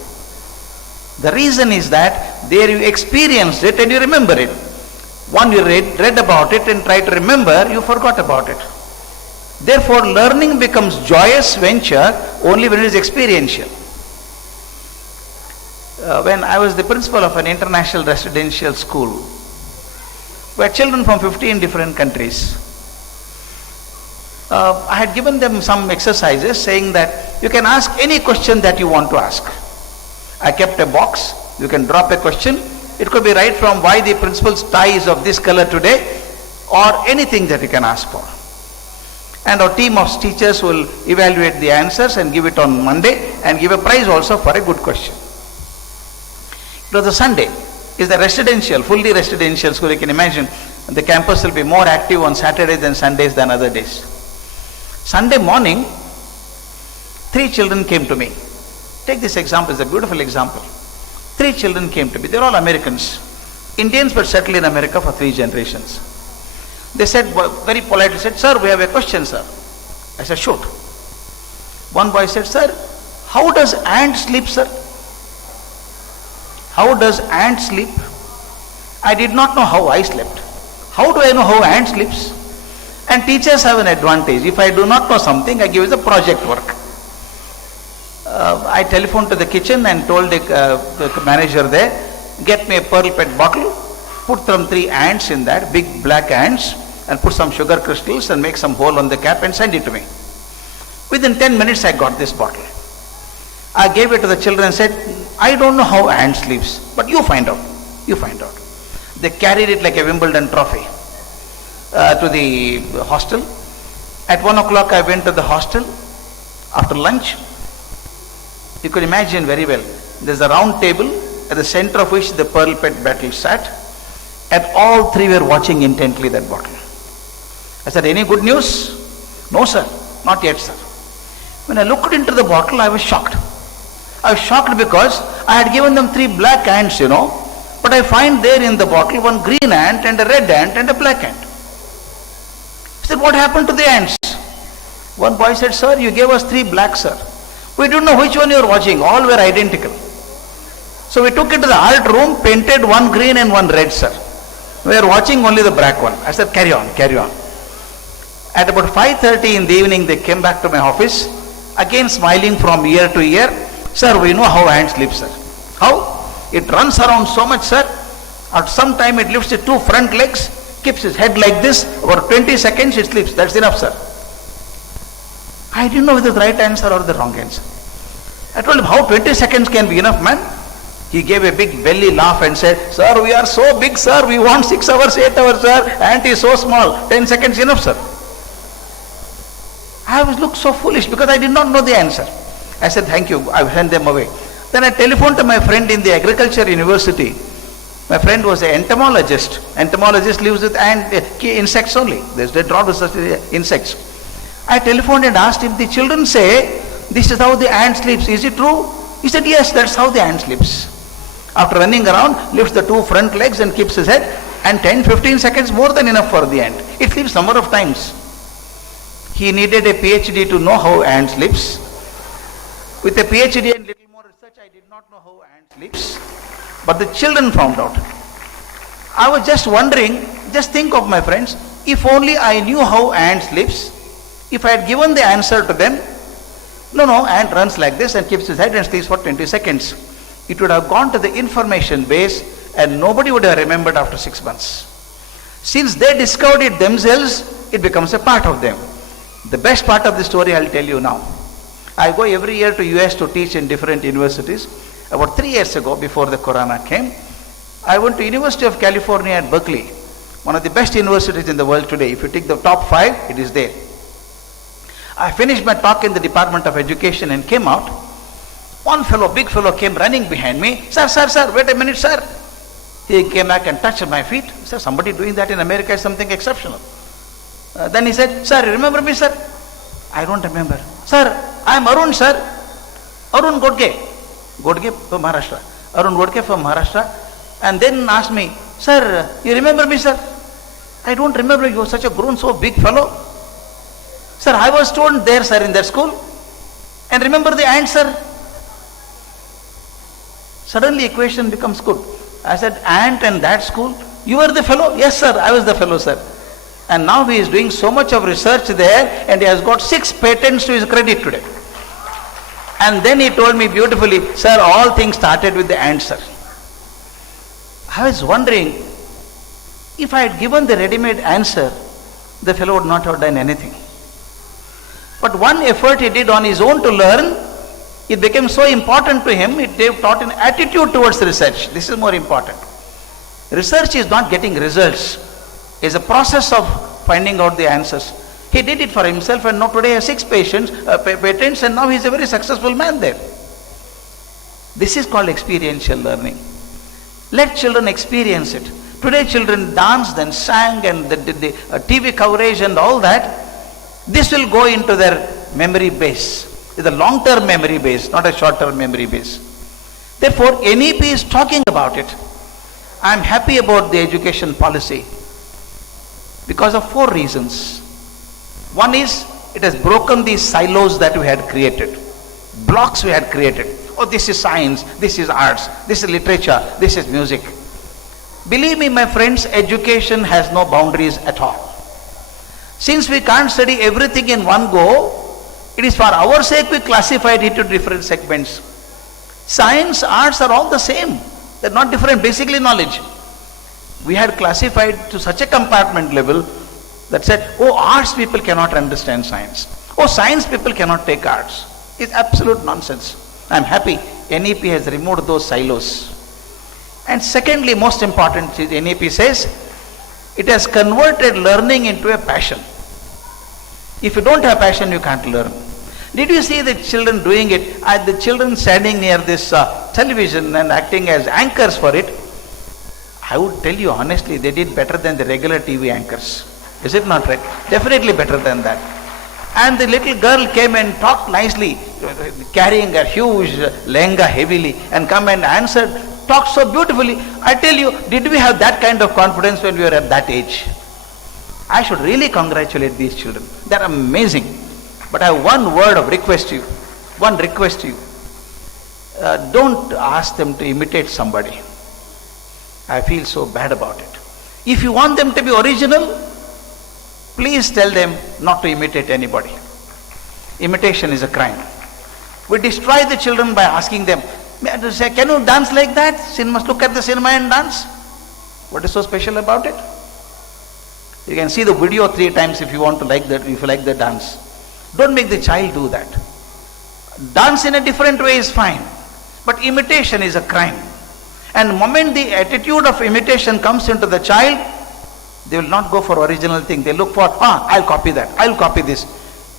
The reason is that there you experienced it and you remember it. One you read about it and try to remember, you forgot about it. Therefore, learning becomes joyous venture only when it is experiential. When I was the principal of an international residential school, we had children from 15 different countries. I had given them some exercises saying that you can ask any question that you want to ask. I kept a box, you can drop a question. It could be right from why the principal's tie is of this color today, or anything that you can ask for. And our team of teachers will evaluate the answers and give it on Monday and give a prize also for a good question. It was a Sunday. It's a residential, fully residential school. You can imagine the campus will be more active on Saturdays and Sundays than other days. Sunday morning, 3 children came to me. Take this example, it's a beautiful example. 3 children came to me. They're all Americans. Indians but settled in America for 3 generations. They said, very politely said, sir, we have a question, sir. I said, shoot. One boy said, sir, how does ant sleep, sir? How does ant sleep? I did not know how I slept. How do I know how ant sleeps? And teachers have an advantage. If I do not know something, I give it a project work. I telephoned to the kitchen and told the manager there, get me a pearl pet bottle, put some 3 ants in that, big black ants, and put some sugar crystals and make some hole on the cap and send it to me. Within 10 minutes I got this bottle. I gave it to the children and said, I don't know how ant sleeps, but you find out. You find out. They carried it like a Wimbledon trophy to the hostel. At 1 o'clock I went to the hostel after lunch. You could imagine very well. There's a round table at the center of which the pearl pet bottle sat, and all 3 were watching intently that bottle. I said, any good news? No, sir. Not yet, sir. When I looked into the bottle, I was shocked. I was shocked because I had given them 3 black ants, but I find there in the bottle 1 green ant and a red ant and a black ant. I said, what happened to the ants? One boy said, sir, you gave us 3 black, sir. We don't know which one you are watching. All were identical. So we took it to the art room, painted 1 green and 1 red, sir. We are watching only the black one. I said, carry on, carry on. At about 5:30 in the evening, they came back to my office, again smiling from ear to ear. Sir, we know how ant sleeps, sir. How? It runs around so much, sir. At some time it lifts its 2 front legs, keeps its head like this, about 20 seconds it sleeps. That's enough, sir. I didn't know whether the right answer or the wrong answer. I told him, how 20 seconds can be enough, man? He gave a big belly laugh and said, sir, we are so big, sir. We want 6 hours, 8 hours, sir. Ant is so small. 10 seconds enough, sir. I was looked so foolish because I did not know the answer. I said, thank you. I sent them away. Then I telephoned to my friend in the agriculture university. My friend was an entomologist. Entomologist lives with insects only. They draw research insects. I telephoned and asked him, the children say, this is how the ant sleeps. Is it true? He said, yes, that's how the ant sleeps. After running around, lifts the 2 front legs and keeps his head, and 10-15 seconds more than enough for the ant. It sleeps number of times. He needed a PhD to know how ant sleeps. With a PhD and little more research, I did not know how ant sleeps. But the children found out. I was just wondering, just think of my friends, if only I knew how ant sleeps, if I had given the answer to them, no, ant runs like this and keeps his head and sleeps for 20 seconds. It would have gone to the information base and nobody would have remembered after 6 months. Since they discovered it themselves, it becomes a part of them. The best part of the story I'll tell you now. I go every year to US to teach in different universities. About 3 years ago, before the corona came, I went to University of California at Berkeley, one of the best universities in the world today. If you take the top 5, it is there. I finished my talk in the Department of Education and came out. One fellow, big fellow, came running behind me. Sir, wait a minute, sir. He came back and touched my feet. Sir, somebody doing that in America is something exceptional. Then he said, sir, you remember me, sir? I don't remember. Sir, I am Arun, sir. Arun Godge. Godge from Maharashtra. Arun Godge from Maharashtra. And then asked me, sir, you remember me, sir? I don't remember. You are such a grown, so big fellow. Sir, I was student there, sir, in that school. And remember the answer? Suddenly equation becomes good. I said, ant and that school? You were the fellow? Yes, sir, I was the fellow, sir. And now he is doing so much of research there and he has got 6 patents to his credit today. And then he told me beautifully, sir, all things started with the ant, sir. I was wondering, if I had given the ready-made answer, the fellow would not have done anything. But one effort he did on his own to learn, it became so important to him, it taught an attitude towards research. This is more important. Research is not getting results. It's a process of finding out the answers. He did it for himself and now today he has 6 patents and now he is a very successful man there. This is called experiential learning. Let children experience it. Today children danced and sang and the TV coverage and all that. This will go into their memory base. It's a long-term memory base, not a short-term memory base. Therefore, NEP is talking about it. I am happy about the education policy. Because of four reasons. One is, it has broken these silos that we had created, blocks we had created. Oh, this is science, this is arts, this is literature, this is music. Believe me, my friends, education has no boundaries at all. Since we can't study everything in one go, it is for our sake we classified it into different segments. Science, arts are all the same. They're not different, basically knowledge. We had classified to such a compartment level that said, oh, arts people cannot understand science. Oh, science people cannot take arts. It's absolute nonsense. I'm happy NEP has removed those silos. And secondly, most important, NEP says, it has converted learning into a passion. If you don't have passion, you can't learn. Did you see the children doing it? The children standing near this television and acting as anchors for it. I would tell you honestly, they did better than the regular TV anchors. Is it not right? Definitely better than that. And the little girl came and talked nicely, carrying a huge lehenga heavily, and come and answered, talked so beautifully. I tell you, did we have that kind of confidence when we were at that age? I should really congratulate these children. They're amazing. But I have one word of request to you. One request to you. Don't ask them to imitate somebody. I feel so bad about it. If you want them to be original, please tell them not to imitate anybody. Imitation is a crime. We destroy the children by asking them, say, can you dance like that? Must look at the cinema and dance. What is so special about it? You can see the video 3 times if you want to like that, if you like the dance. Don't make the child do that. Dance in a different way is fine, but imitation is a crime. And the moment the attitude of imitation comes into the child, they will not go for original thing. They look for, I'll copy that, I'll copy this.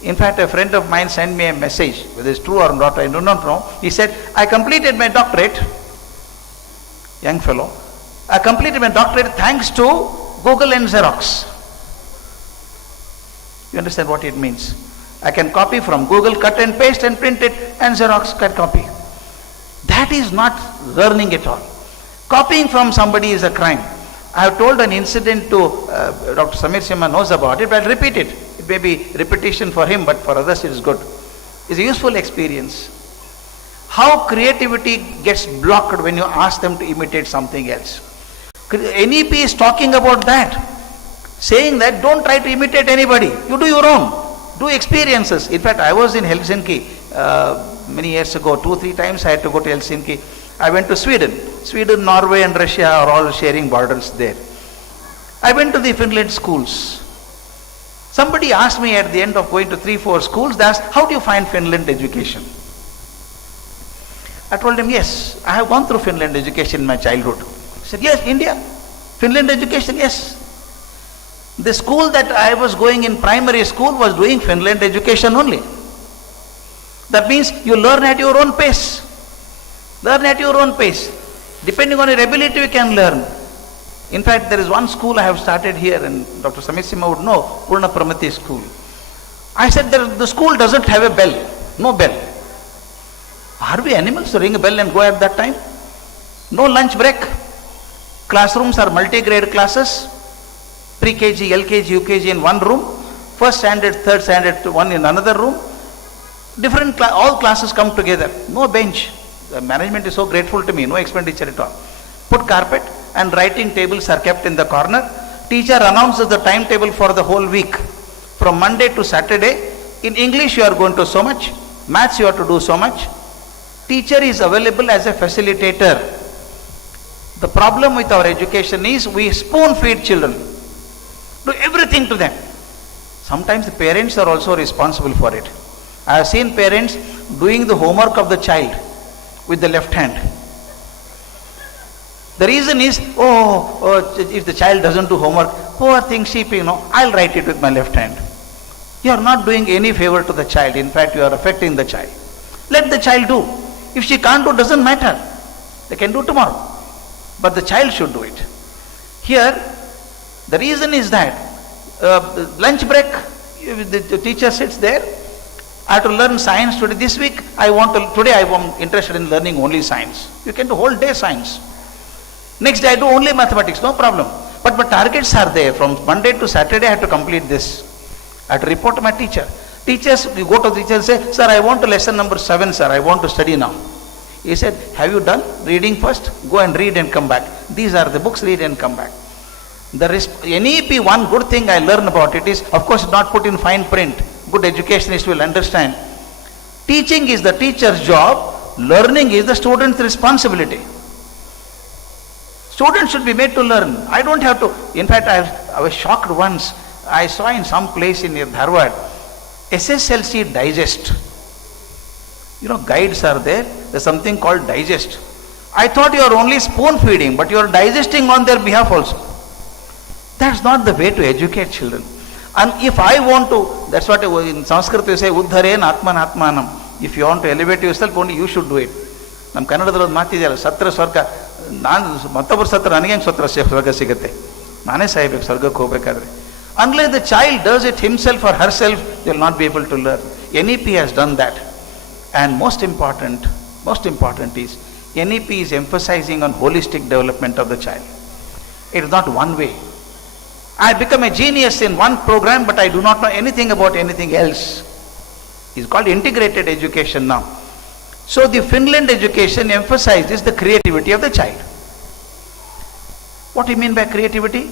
In fact, a friend of mine sent me a message, whether it's true or not, I do not know. He said, I completed my doctorate, young fellow, I completed my doctorate thanks to Google and Xerox. You understand what it means? I can copy from Google, cut and paste and print it, and Xerox can copy. That is not learning at all. Copying from somebody is a crime. I have told an incident to Dr. Sameera Simha knows about it, but I'll repeat it. It may be repetition for him, but for others it is good. It's a useful experience. How creativity gets blocked when you ask them to imitate something else. NEP is talking about that. Saying that don't try to imitate anybody. You do your own. Do experiences. In fact, I was in Helsinki many years ago. 2-3 times I had to go to Helsinki. I went to Sweden. Sweden, Norway and Russia are all sharing borders there. I went to the Finland schools. Somebody asked me at the end of going to 3-4 schools, they asked, how do you find Finland education? I told them, yes, I have gone through Finland education in my childhood. I said, yes, India. Finland education, yes. The school that I was going in primary school was doing Finland education only. That means you learn at your own pace. Learn at your own pace. Depending on your ability, you can learn. In fact, there is one school I have started here, and Dr. Sameera Simha would know, Purna Pramati school. I said the school doesn't have a bell. No bell. Are we animals to ring a bell and go at that time? No lunch break. Classrooms are multi-grade classes. Pre-KG, LKG, UKG in one room. First standard, third standard, one in another room. All classes come together. No bench. The management is so grateful to me. No expenditure at all. Put carpet and writing tables are kept in the corner. Teacher announces the timetable for the whole week. From Monday to Saturday. In English you are going to so much. Maths you have to do so much. Teacher is available as a facilitator. The problem with our education is we spoon feed children. Do everything to them. Sometimes the parents are also responsible for it. I have seen parents doing the homework of the child with the left hand. The reason is, if the child doesn't do homework, poor thing, sheep, I'll write it with my left hand. You are not doing any favor to the child. In fact, you are affecting the child. Let the child do. If she can't do, doesn't matter. They can do tomorrow. But the child should do it. Here, the reason is that lunch break, the teacher sits there. I have to learn science today. This week, today I am interested in learning only science. You can do whole day science. Next day I do only mathematics, no problem. But targets are there. From Monday to Saturday I have to complete this. I have to report to my teacher. Teachers, you go to the teacher and say, sir, I want to lesson number 7, sir. I want to study now. He said, have you done reading first? Go and read and come back. These are the books, read and come back. The NEP, one good thing I learned about it is, of course, not put in fine print. Good educationist will understand. Teaching is the teacher's job. Learning is the student's responsibility. Students should be made to learn. I don't have to. In fact, I was shocked once. I saw in some place in Harvard, SSLC digest. You know, guides are there. There's something called digest. I thought you are only spoon feeding, but you are digesting on their behalf also. That's not the way to educate children. And if I want to, that's what in Sanskrit you say, Uddharen Atman Atmanam. If you want to elevate yourself, only you should do it. Nam Kannadadalli ಒಂದು ಮಾತಿದೆಯಲ್ಲ, ಸತ್ರ ಸ್ವರ್ಗ, ನಾನು ಮತ್ತೊಬ್ಬರು ಸತ್ರ ನನಗೆ ಹೆಂಗೆ ಸ್ವರ್ಗ ಸಿಗುತ್ತೆ, ನಾನೇ ಸಾಯಬೇಕು ಸ್ವರ್ಗಕ್ಕೆ ಹೋಗಬೇಕಾದ್ರೆ. Unless the child does it himself or herself, they will not be able to learn. NEP has done that. And most important is, NEP is emphasizing on holistic development of the child. It is not one way. I become a genius in one program, but I do not know anything about anything else. It's called integrated education now. So the Finland education emphasizes the creativity of the child. What do you mean by creativity?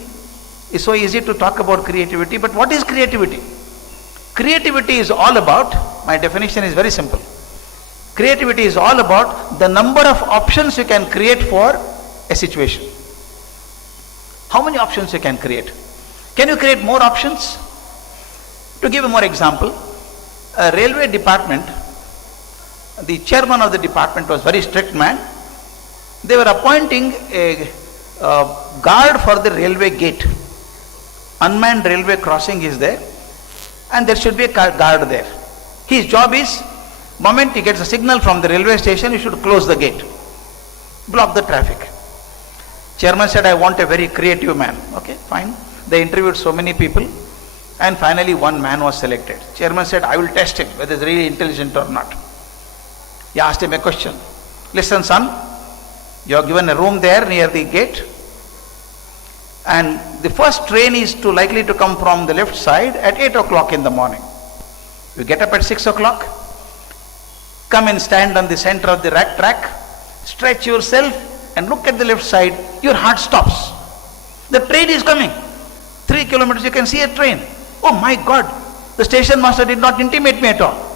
It's so easy to talk about creativity, but what is creativity? Creativity is all about, my definition is very simple. Creativity is all about the number of options you can create for a situation. How many options you can create? Can you create more options? To give a more example, a railway department, the chairman of the department was a very strict man. They were appointing a guard for the railway gate. Unmanned railway crossing is there, and there should be a guard there. His job is, moment he gets a signal from the railway station, he should close the gate, block the traffic. Chairman said, I want a very creative man. Okay, fine. They interviewed so many people, and finally one man was selected. Chairman said, I will test him whether he's really intelligent or not. He asked him a question. Listen, son, you are given a room there near the gate, and the first train is likely to come from the left side at 8 o'clock in the morning. You get up at 6 o'clock, come and stand on the center of the track, stretch yourself and look at the left side, your heart stops. The train is coming. 3 kilometers you can see a train. Oh my God, the station master did not intimate me at all.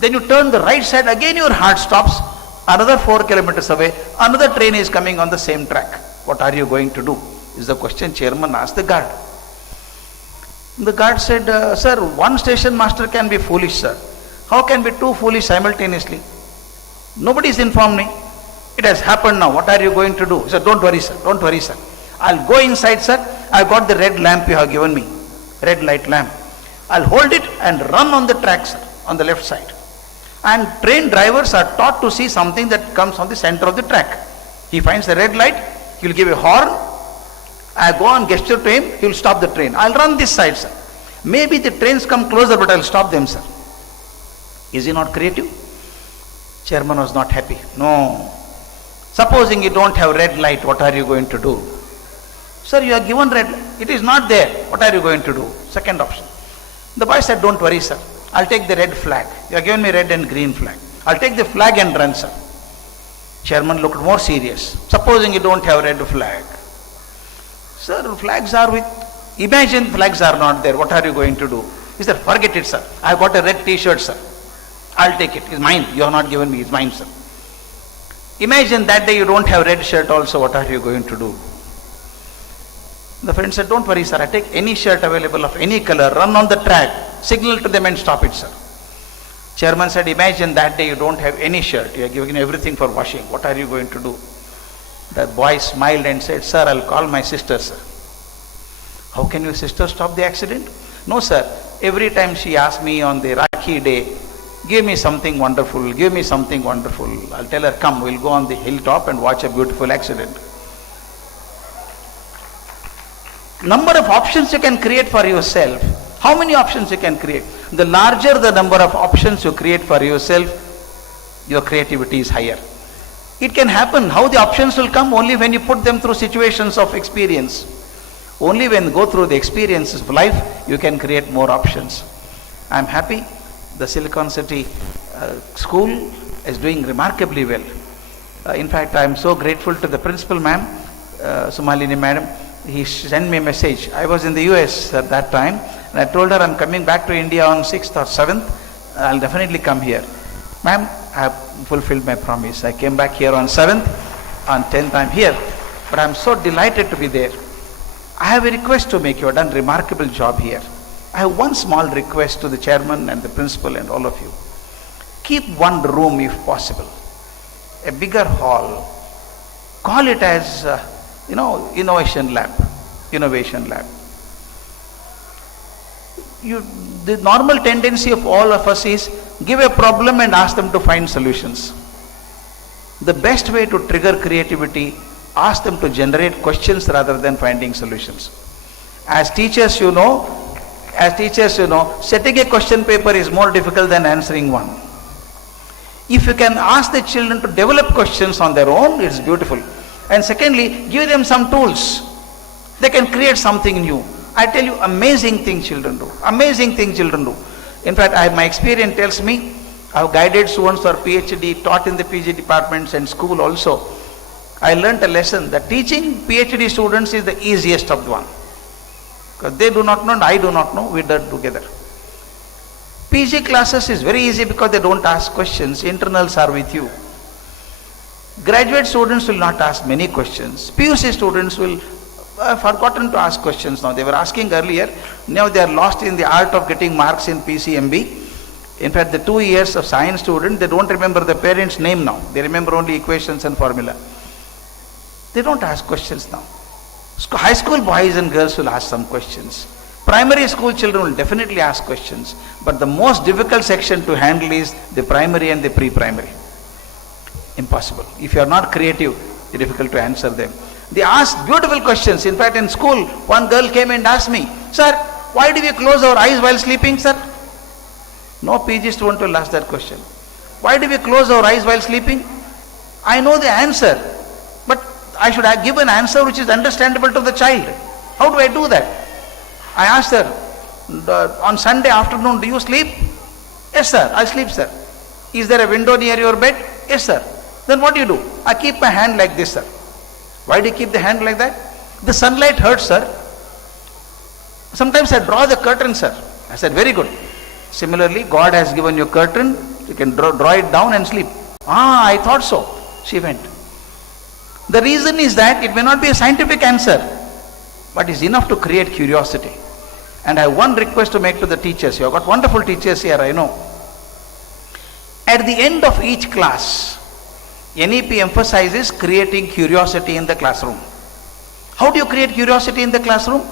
Then you turn the right side, again your heart stops. Another 4 kilometers away, another train is coming on the same track. What are you going to do? Is the question chairman asked the guard. The guard said, sir, one station master can be foolish, sir. How can be two foolish simultaneously? Nobody has informed me. It has happened now. What are you going to do? He said, don't worry, sir. Don't worry, sir. I'll go inside, sir. I've got the red lamp you have given me. Red light lamp. I'll hold it and run on the track, sir, on the left side. And train drivers are taught to see something that comes on the center of the track. He finds the red light, he'll give a horn. I go and gesture to him, he'll stop the train. I'll run this side, sir. Maybe the trains come closer, but I'll stop them, sir. Is he not creative? Chairman was not happy. No. Supposing you don't have red light, what are you going to do? Sir, you are given red light. It is not there. What are you going to do? Second option. The boy said, don't worry, sir. I'll take the red flag. You have given me red and green flag. I'll take the flag and run, sir. Chairman looked more serious. Supposing you don't have red flag. Sir, flags are with... Imagine flags are not there. What are you going to do? He said, forget it, sir. I've got a red t-shirt, sir. I'll take it. It's mine. You have not given me. It's mine, sir. Imagine that day you don't have red shirt also. What are you going to do? The friend said, don't worry, sir. I take any shirt available of any color, run on the track, signal to them and stop it, sir. Chairman said, imagine that day you don't have any shirt. You are giving everything for washing. What are you going to do? The boy smiled and said, sir, I'll call my sister, sir. How can your sister stop the accident? No, sir. Every time she asks me on the Rakhi day, give me something wonderful, give me something wonderful. I'll tell her, come, we'll go on the hilltop and watch a beautiful accident. Number of options you can create for yourself. How many options you can create? The larger the number of options you create for yourself, your creativity is higher. It can happen. How the options will come? Only when you put them through situations of experience. Only when you go through the experiences of life, you can create more options. I'm happy the Silicon City school is doing remarkably well. In fact, I'm so grateful to the principal ma'am, Sumalini madam. He sent me a message. I was in the US at that time, and I told her I'm coming back to India on 6th or 7th. I'll definitely come here. Ma'am, I have fulfilled my promise. I came back here on 7th, on 10th I'm here. But I'm so delighted to be there. I have a request to make. You have done a remarkable job here. I have one small request to the chairman and the principal and all of you. Keep one room if possible, a bigger hall. Call it as, innovation lab. The normal tendency of all of us is give a problem and ask them to find solutions. The best way to trigger creativity, ask them to generate questions rather than finding solutions. As teachers, you know, setting a question paper is more difficult than answering one. If you can ask the children to develop questions on their own, it's beautiful. And secondly, give them some tools. They can create something new. I tell you, amazing thing children do. Amazing thing children do. In fact, my experience tells me, I have guided students for PhD, taught in the PG departments and school also. I learnt a lesson that teaching PhD students is the easiest of the one. Because they do not know and I do not know, we do it together. PG classes is very easy because they don't ask questions. Internals are with you. Graduate students will not ask many questions. PUC students will forgotten to ask questions now. They were asking earlier. Now they are lost in the art of getting marks in PCMB. In fact, the 2 years of science student, they don't remember the parent's name now. They remember only equations and formula. They don't ask questions now. High school boys and girls will ask some questions. Primary school children will definitely ask questions. But the most difficult section to handle is the primary and the pre-primary. Impossible. If you are not creative, it's difficult to answer them. They ask beautiful questions. In fact, in school, one girl came and asked me, "Sir, why do we close our eyes while sleeping, sir?" No PG student will ask that question. Why do we close our eyes while sleeping? I know the answer, but I should have given an answer which is understandable to the child. How do I do that? I asked her, on Sunday afternoon, do you sleep? Yes, sir, I sleep, sir. Is there a window near your bed? Yes, sir. Then what do you do? I keep my hand like this, sir. Why do you keep the hand like that? The sunlight hurts, sir. Sometimes I draw the curtain, sir. I said, very good. Similarly, God has given you a curtain, you can draw it down and sleep. Ah, I thought so. She went. The reason is that it may not be a scientific answer, but is enough to create curiosity. And I have one request to make to the teachers. You have got wonderful teachers here, I know. At the end of each class, NEP emphasizes creating curiosity in the classroom. How do you create curiosity in the classroom?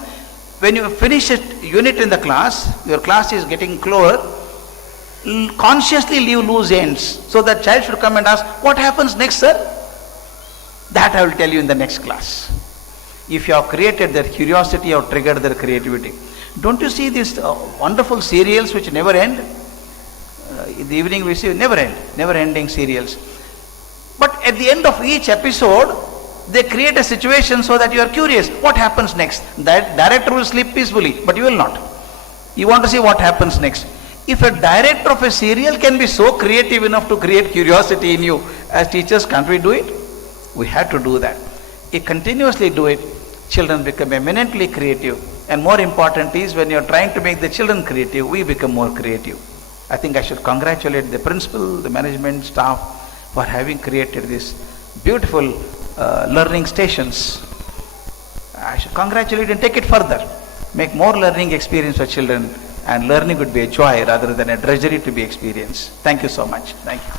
When you finish a unit in the class, your class is getting closer, consciously leave loose ends so that child should come and ask, what happens next, sir? That I will tell you in the next class. If you have created their curiosity or triggered their creativity. Don't you see these wonderful serials which never end? In the evening we see never ending serials. But at the end of each episode, they create a situation so that you are curious. What happens next? That director will sleep peacefully, but you will not. You want to see what happens next. If a director of a serial can be so creative enough to create curiosity in you, as teachers, can't we do it? We have to do that. If continuously do it, children become eminently creative. And more important is when you are trying to make the children creative, we become more creative. I think I should congratulate the principal, the management staff for having created these beautiful learning stations. I should congratulate and take it further. Make more learning experience for children, and learning would be a joy rather than a drudgery to be experienced. Thank you so much. Thank you.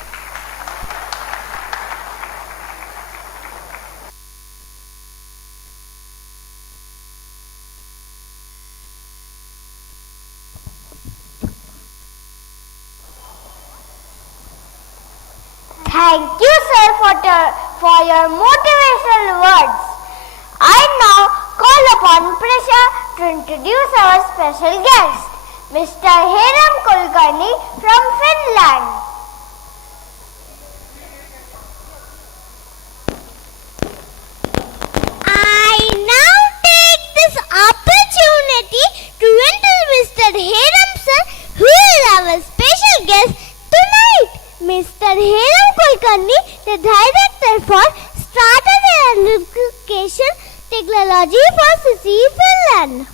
Thank you, sir, for your motivational words. I now call upon Prisha to introduce our special guest, Mr. Heramb Kulkarni from Finland. Kulkarni, the Director for Strategy and Education Technology for CCE Finland.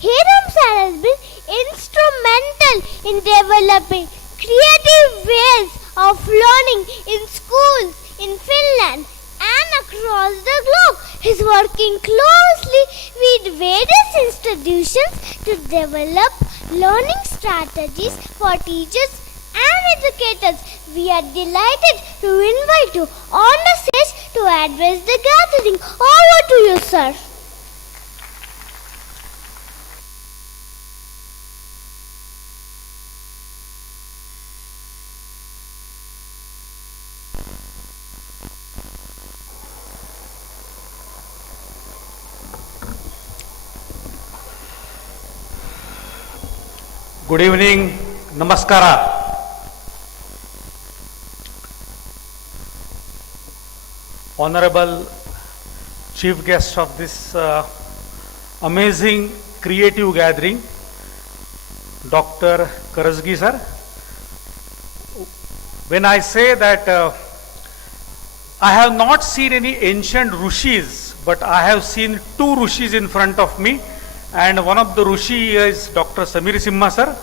Heramb sir has been instrumental in developing creative ways of learning in schools in Finland and across the globe. He is working closely with various institutions to develop learning strategies for teachers and educators. We are delighted to invite you on the stage to address the gathering. Over to you, sir. Good evening, Namaskara. Honorable Chief Guest of this amazing creative gathering, Dr. Karajagi sir. When I say that I have not seen any ancient rishis, but I have seen two rishis in front of me. And one of the rishi is Dr. Sameera Simha sir.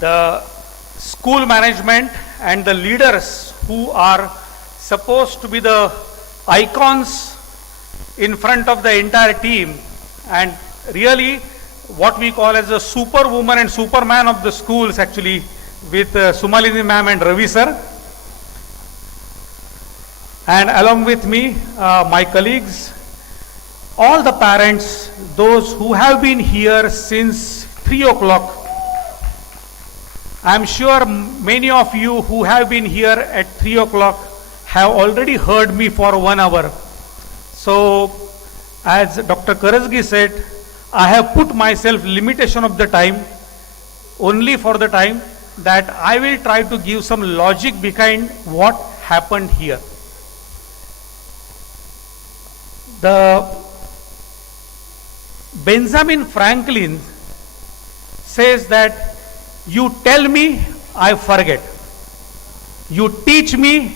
The school management and the leaders who are supposed to be the icons in front of the entire team, and really what we call as a superwoman and superman of the schools, actually, with Sumalini ma'am and Ravi sir. And along with me, my colleagues, all the parents, those who have been here since 3 o'clock. I'm sure many of you who have been here at 3 o'clock have already heard me for 1 hour. So, as Dr. Karajagi said, I have put myself limitation of the time, only for the time that I will try to give some logic behind what happened here. The Benjamin Franklin says that you tell me, I forget. You teach me,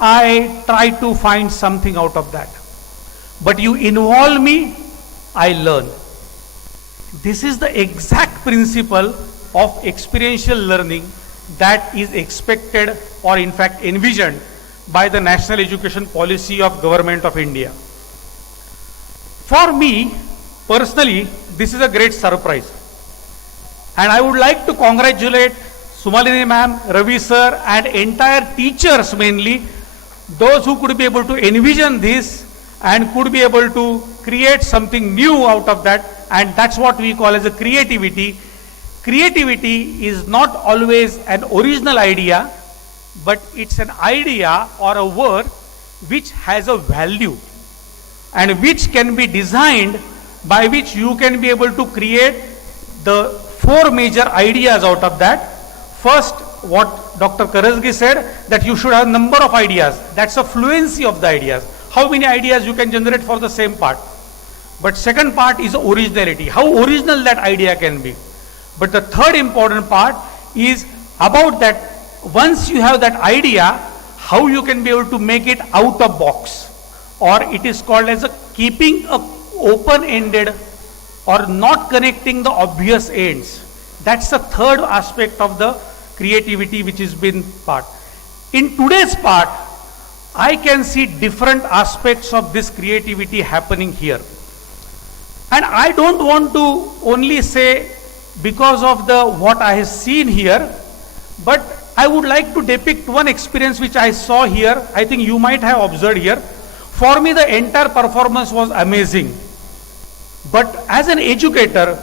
I try to find something out of that. But you involve me, I learn. This is the exact principle of experiential learning that is expected or in fact envisioned by the National Education Policy of Government of India. For me, personally, this is a great surprise. And I would like to congratulate Sumalini ma'am, Ravi sir, and entire teachers mainly, those who could be able to envision this and could be able to create something new out of that, and that's what we call as a creativity. Creativity is not always an original idea, but it's an idea or a word which has a value and which can be designed, by which you can be able to create the 4 major ideas out of that. First, what Dr. Karajagi said, that you should have number of ideas. That's a fluency of the ideas. How many ideas you can generate for the same part. But second part is originality. How original that idea can be. But the third important part is about that once you have that idea, how you can be able to make it out of box. Or it is called as a keeping a open-ended or not connecting the obvious ends. That's the third aspect of the creativity which has been part. In today's part, I can see different aspects of this creativity happening here. And I don't want to only say because of the what I have seen here, but I would like to depict one experience which I saw here. I think you might have observed here. For me, the entire performance was amazing. But as an educator,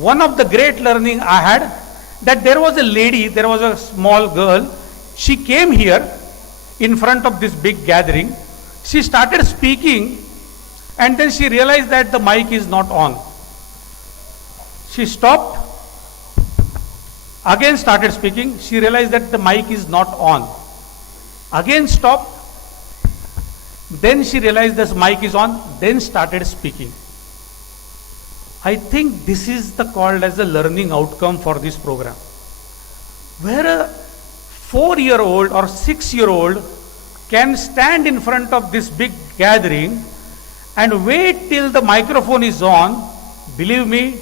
one of the great learning I had, that there was a lady, there was a small girl, she came here in front of this big gathering. She started speaking and then she realized that the mic is not on. She stopped, again started speaking, she realized that the mic is not on. Again stopped, then she realized this mic is on, then started speaking. I think this is the called as the learning outcome for this program. where a 4-year-old or 6-year-old can stand in front of this big gathering and wait till the microphone is on. Believe me,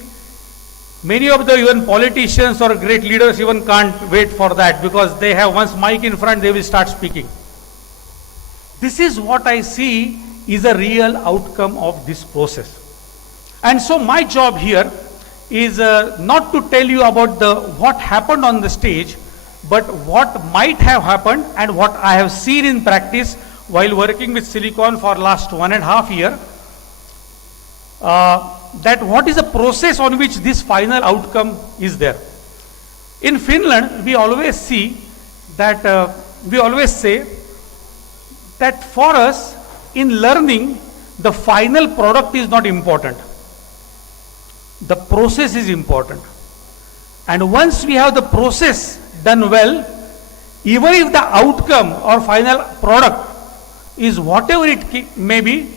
many of the even politicians or great leaders even can't wait for that, because they have once mic in front, they will start speaking. This is what I see is a real outcome of this process. And so my job here is not to tell you about what happened on the stage, but what might have happened and what I have seen in practice while working with Silicon for last 1.5 years. That what is the process on which this final outcome is there. In Finland, we always see that, we always say that for us in learning, the final product is not important. The process is important. And once we have the process done well, even if the outcome or final product is whatever it may be,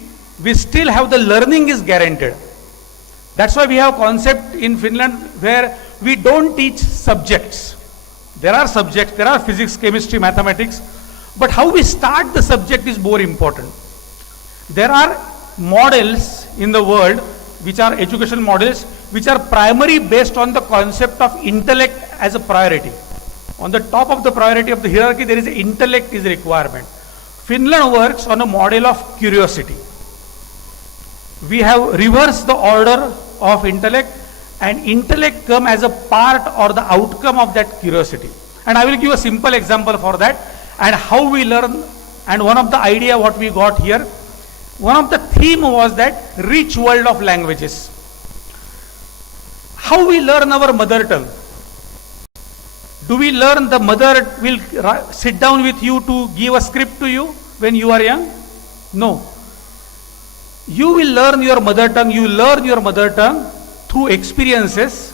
we still have the learning is guaranteed. That's why we have concept in Finland where we don't teach subjects. There are subjects, there are physics, chemistry, mathematics, but how we start the subject is more important. There are models in the world which are education models which are primarily based on the concept of intellect as a priority. On the top of the priority of the hierarchy, there is intellect is a requirement. Finland works on a model of curiosity. We have reversed the order of intellect, and intellect come as a part or the outcome of that curiosity. And I will give a simple example for that and how we learn. And one of the idea what we got here, one of the theme was that rich world of languages. How we learn our mother tongue? Do we learn the mother will sit down with you to give a script to you when you are young? No. You will learn your mother tongue, you learn your mother tongue through experiences,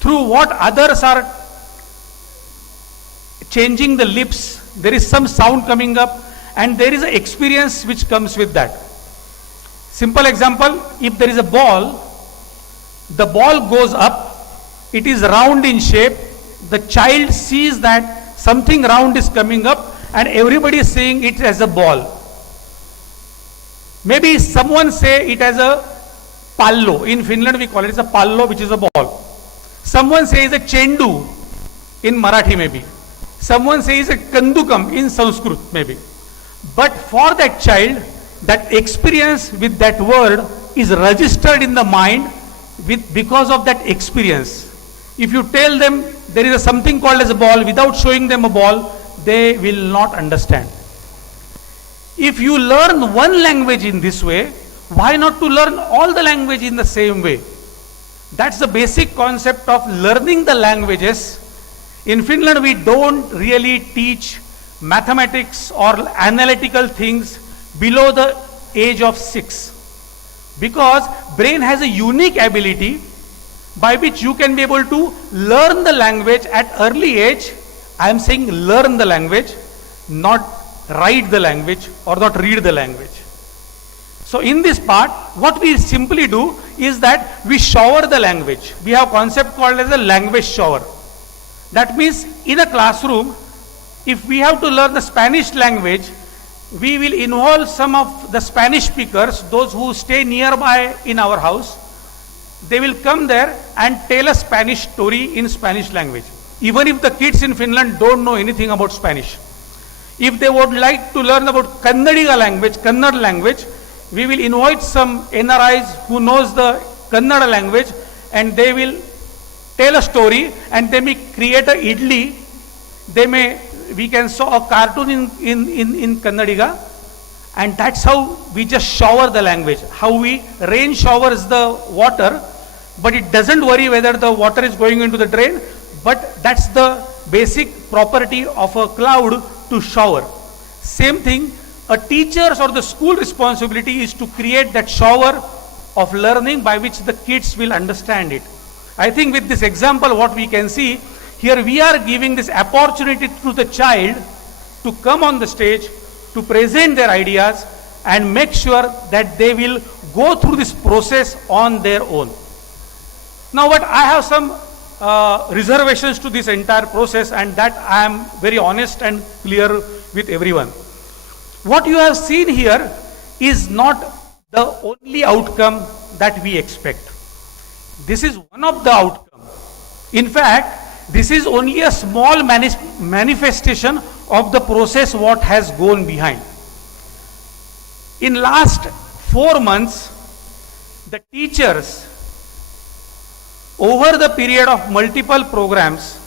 through what others are changing the lips, there is some sound coming up, and there is an experience which comes with that. Simple example, if there is a ball, the ball goes up, it is round in shape, the child sees that something round is coming up and everybody is saying it as a ball. Maybe someone say it as a pallo. In Finland we call it as a pallo, which is a ball. Someone says a chendu in Marathi maybe. Someone says a kandukam in Sanskrit maybe. But for that child, that experience with that word is registered in the mind because of that experience. If you tell them there is something called as a ball without showing them a ball, they will not understand. If you learn one language in this way, why not to learn all the language in the same way? That's the basic concept of learning the languages. In Finland, we don't really teach mathematics or analytical things below the age of 6. Because brain has a unique ability by which you can be able to learn the language at early age. I am saying learn the language, not write the language or not read the language. So in this part, what we simply do is that we shower the language. We have a concept called as a language shower. That means in a classroom, if we have to learn the Spanish language, we will involve some of the Spanish speakers, those who stay nearby in our house. They will come there and tell a Spanish story in Spanish language. Even if the kids in Finland don't know anything about Spanish. If they would like to learn about Kannadiga language, Kannada language, we will invite some NRIs who knows the Kannada language, and they will tell a story, and they may create a idli. We can saw a cartoon in Kannadiga, and that's how we just shower the language. How rain showers the water, but it doesn't worry whether the water is going into the drain, but that's the basic property of a cloud to shower. Same thing, a teacher's or the school responsibility is to create that shower of learning by which the kids will understand it. I think with this example, what we can see, here we are giving this opportunity to the child to come on the stage, to present their ideas and make sure that they will go through this process on their own. Now what I have some reservations to this entire process, and that I am very honest and clear with everyone. What you have seen here is not the only outcome that we expect. This is one of the outcomes. In fact, this is only a small manifestation of the process what has gone behind. In last 4 months, the teachers, over the period of multiple programs,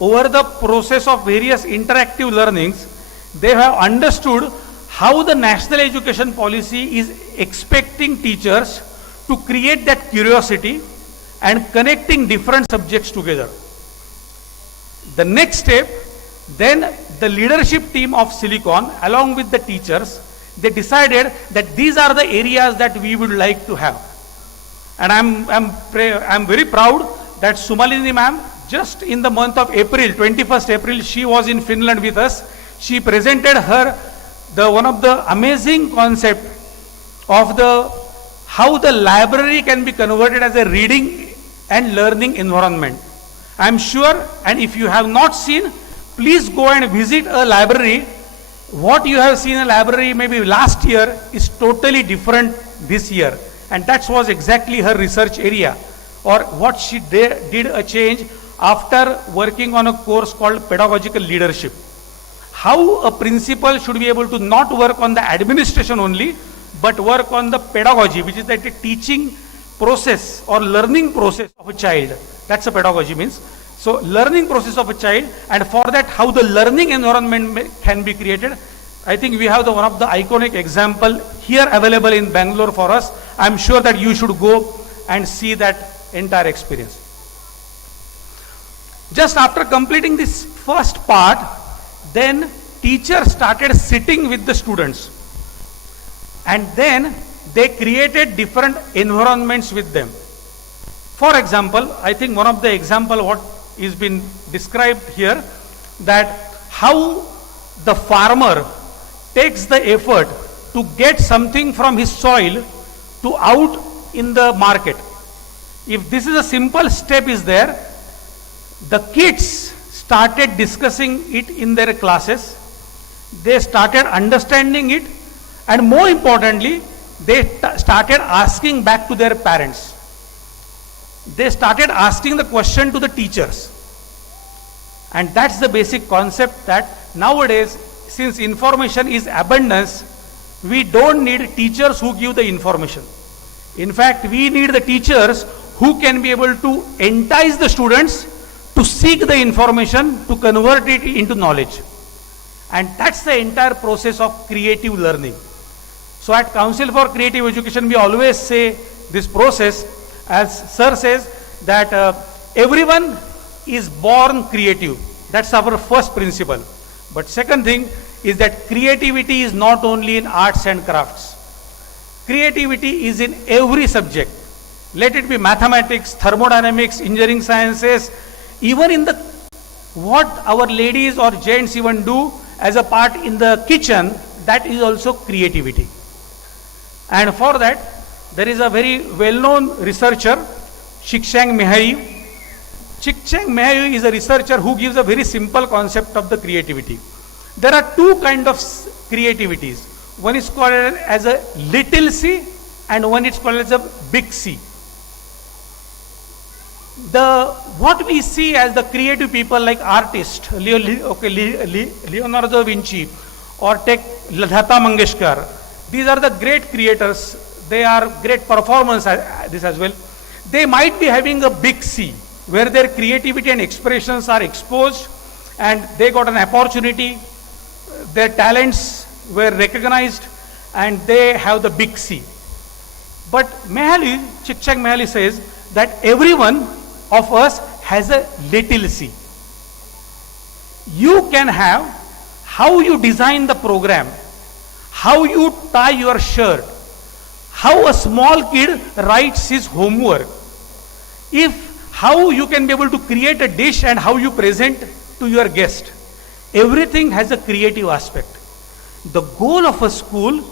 over the process of various interactive learnings, they have understood how the national education policy is expecting teachers to create that curiosity and connecting different subjects together. The next step, then the leadership team of Silicon along with the teachers, they decided that these are the areas that we would like to have. And I'm very proud that Sumalini ma'am, just in the month of April, 21st April, she was in Finland with us. She presented one of the amazing concept of how the library can be converted as a reading and learning environment. I'm sure, and if you have not seen, please go and visit a library. What you have seen in a library maybe last year is totally different this year. And that was exactly her research area, or what she did a change after working on a course called Pedagogical Leadership. How a principal should be able to not work on the administration only, but work on the pedagogy, which is like the teaching process or learning process of a child. That's a pedagogy means. So learning process of a child, and for that how the learning environment can be created. I think we have one of the iconic example here available in Bangalore for us. I'm sure that you should go and see that entire experience. Just after completing this first part, then teachers started sitting with the students, and then they created different environments with them. For example, I think one of the example what is been described here, that how the farmer takes the effort to get something from his soil to out in the market. If this is a simple step is there, the kids started discussing it in their classes, they started understanding it, and more importantly, they started asking back to their parents. They started asking the question to the teachers. And that's the basic concept, that nowadays, since information is abundance, we don't need teachers who give the information. In fact, we need the teachers who can be able to entice the students to seek the information, to convert it into knowledge. And that's the entire process of creative learning. So at Council for Creative Education, we always say this process, as Sir says, that everyone is born creative. That's our first principle. But second thing is that creativity is not only in arts and crafts. Creativity is in every subject. Let it be mathematics, thermodynamics, engineering sciences, even in the what our ladies or gents even do as a part in the kitchen, that is also creativity. And for that, there is a very well-known researcher, Csikszentmihalyi Mehai. Csikszentmihalyi Mehai is a researcher who gives a very simple concept of the creativity. There are two kinds of creativities. One is called as a little c, and one is called as a big C. What we see as the creative people like artists, Leonardo da Vinci, or take Lata Mangeshkar, these are the great creators. They are great performers, this as well. They might be having a big C, where their creativity and expressions are exposed, and they got an opportunity, their talents were recognized, and they have the big C. But Csikszentmihalyi Mehai says that everyone of us has a little c. You can have how you design the program, how you tie your shirt, how a small kid writes his homework, how you can be able to create a dish and how you present to your guest. Everything has a creative aspect. The goal of a school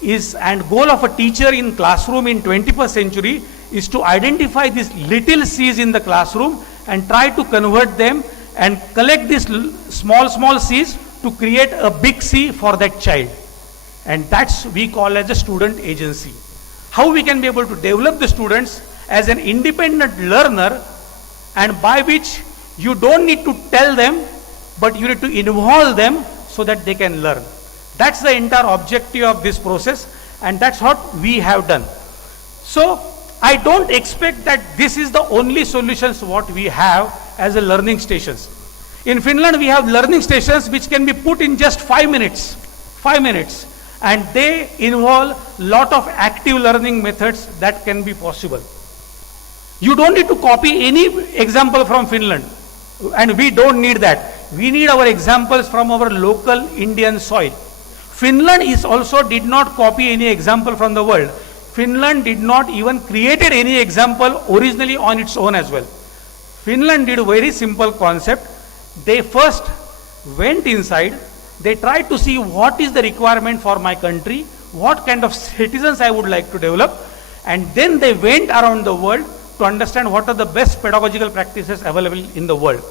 is, and goal of a teacher in classroom in 21st century is to identify these little C's in the classroom and try to convert them and collect these small C's to create a big C for that child. And that's we call as a student agency. How we can be able to develop the students as an independent learner, and by which you don't need to tell them, but you need to involve them so that they can learn. That's the entire objective of this process, and that's what we have done. So I don't expect that this is the only solutions what we have as a learning stations. In Finland we have learning stations which can be put in just 5 minutes, and they involve lot of active learning methods that can be possible. You don't need to copy any example from Finland, and we don't need that. We need our examples from our local Indian soil. Finland is also did not copy any example from the world. Finland did not even created any example originally on its own as well. Finland did a very simple concept. They first went inside, they tried to see what is the requirement for my country, what kind of citizens I would like to develop, and then they went around the world to understand what are the best pedagogical practices available in the world.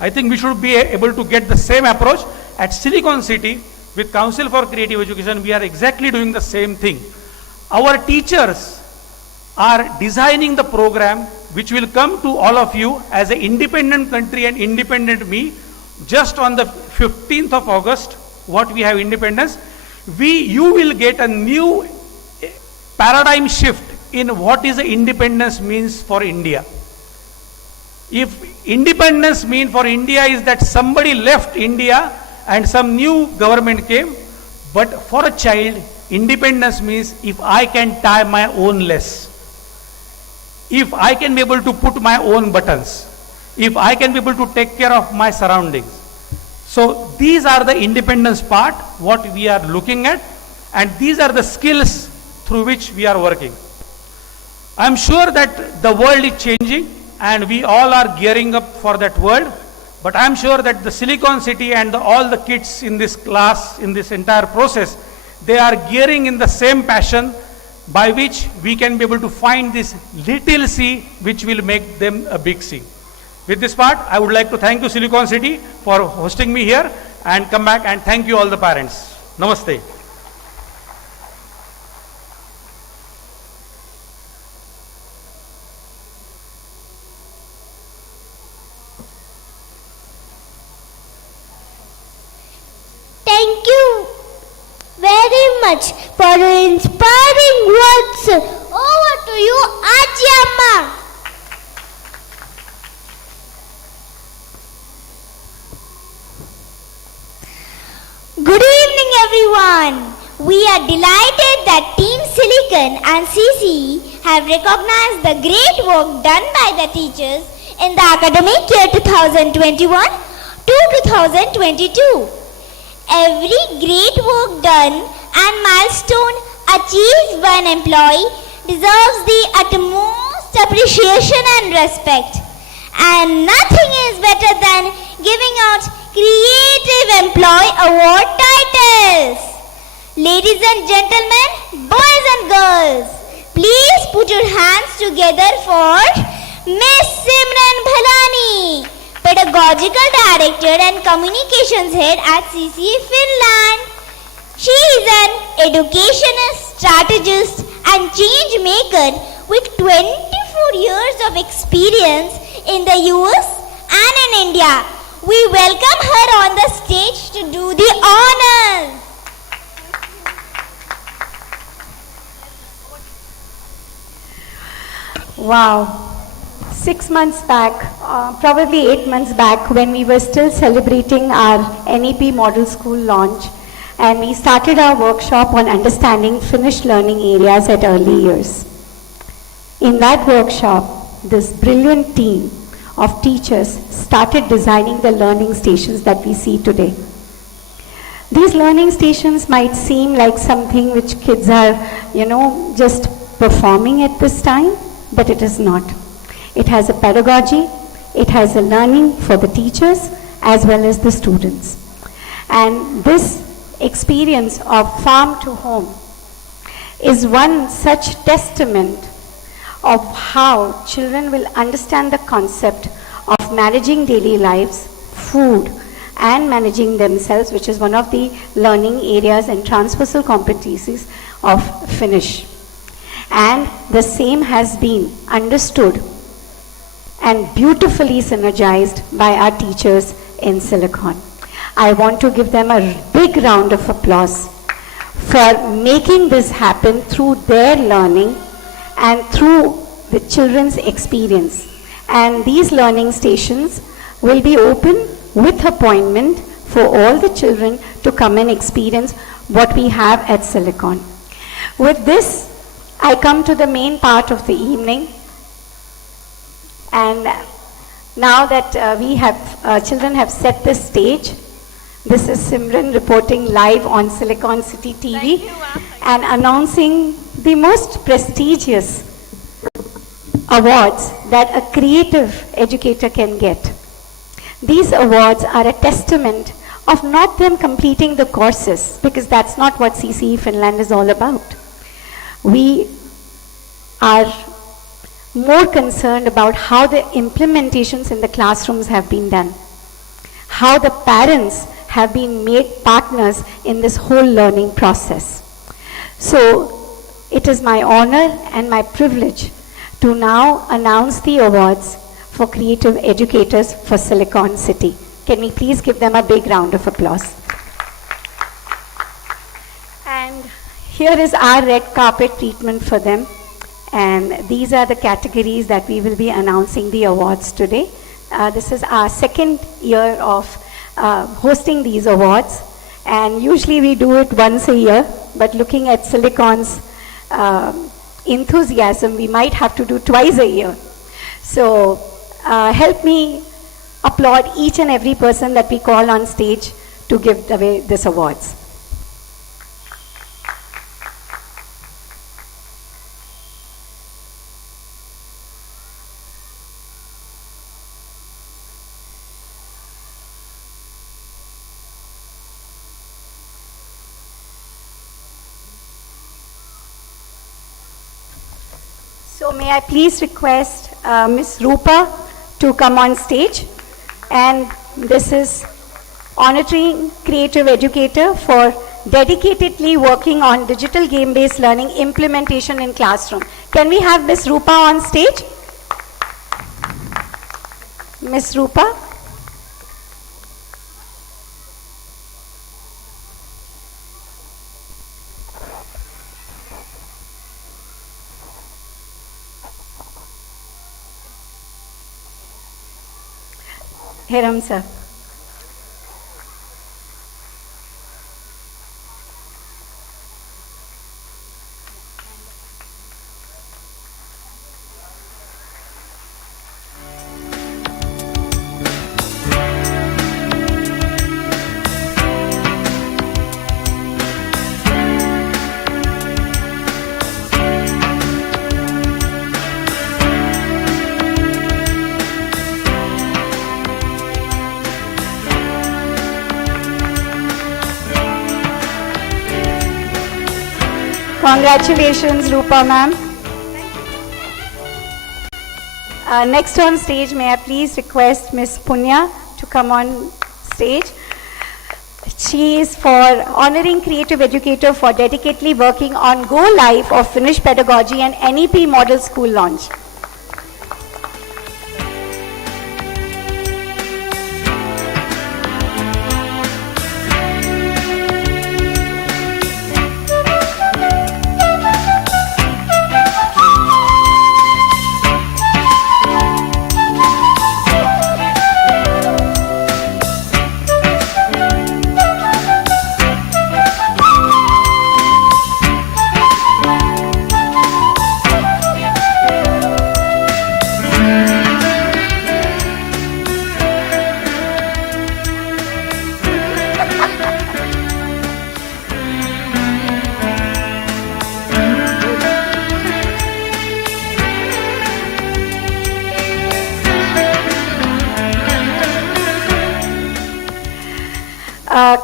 I think we should be able to get the same approach at Silicon City with Council for Creative Education. We are exactly doing the same thing. Our teachers are designing the program which will come to all of you as an independent country and independent me. Just on the 15th of August, what we have independence, you will get a new paradigm shift in what is the independence means for India. If independence mean for India is that somebody left India and some new government came, but for a child, independence means if I can tie my own lace, if I can be able to put my own buttons, if I can be able to take care of my surroundings. So these are the independence part, what we are looking at, and these are the skills through which we are working. I am sure that the world is changing and we all are gearing up for that world, but I am sure that the Silicon City and all the kids in this class, in this entire process, they are gearing in the same passion by which we can be able to find this little C which will make them a big C. With this part, I would like to thank you Silicon City for hosting me here, and come back and thank you all the parents. Namaste. Thank you very much for your inspiring words. Over to you, Ajiyamma. Good evening, everyone. We are delighted that Team Silicon and CCE have recognized the great work done by the teachers in the academic year 2021 to 2022. Every great work done and milestone achieved by an employee deserves the utmost appreciation and respect. And nothing is better than giving out Creative Employee Award titles. Ladies and gentlemen, boys and girls, please put your hands together for Miss Simran Ballani, Pedagogical Director and Communications Head at CCE Finland. She is an educationist, strategist and change maker with 24 years of experience in the US and in India. We welcome her on the stage to do the honors. Wow. 6 months back, probably 8 months back, when we were still celebrating our NEP model school launch, and we started our workshop on understanding Finnish learning areas at early years. In that workshop, this brilliant team of teachers started designing the learning stations that we see today. These learning stations might seem like something which kids are, just performing at this time, but it is not. It has a pedagogy, it has a learning for the teachers as well as the students. And this experience of farm to home is one such testament of how children will understand the concept of managing daily lives, food, and managing themselves, which is one of the learning areas and transversal competencies of Finnish. And the same has been understood and beautifully synergized by our teachers in Silicon. I want to give them a big round of applause for making this happen through their learning and through the children's experience. And these learning stations will be open with appointment for all the children to come and experience what we have at Silicon. With this, I come to the main part of the evening. And now that we have, children have set the stage, this is Simran reporting live on Silicon City TV and announcing the most prestigious awards that a creative educator can get. These awards are a testament of not them completing the courses, because that's not what CCE Finland is all about. We are more concerned about how the implementations in the classrooms have been done, how the parents have been made partners in this whole learning process. So it is my honor and my privilege to now announce the awards for creative educators for Silicon City. Can we please give them a big round of applause? And here is our red carpet treatment for them. And these are the categories that we will be announcing the awards today. This is our second year of hosting these awards. And usually we do it once a year, but looking at Silicon's enthusiasm, we might have to do twice a year. So help me applaud each and every person that we call on stage to give away this awards. So may I please request Ms. Rupa to come on stage. And this is honoring creative educator for dedicatedly working on digital game-based learning implementation in classroom. Can we have Ms. Rupa on stage? Ms. Rupa? Heramb sir. Congratulations, Rupa ma'am. Next on stage, may I please request Ms. Punya to come on stage. She is for honoring creative educator for dedicatedly working on Go Live of Finnish pedagogy and NEP model school launch.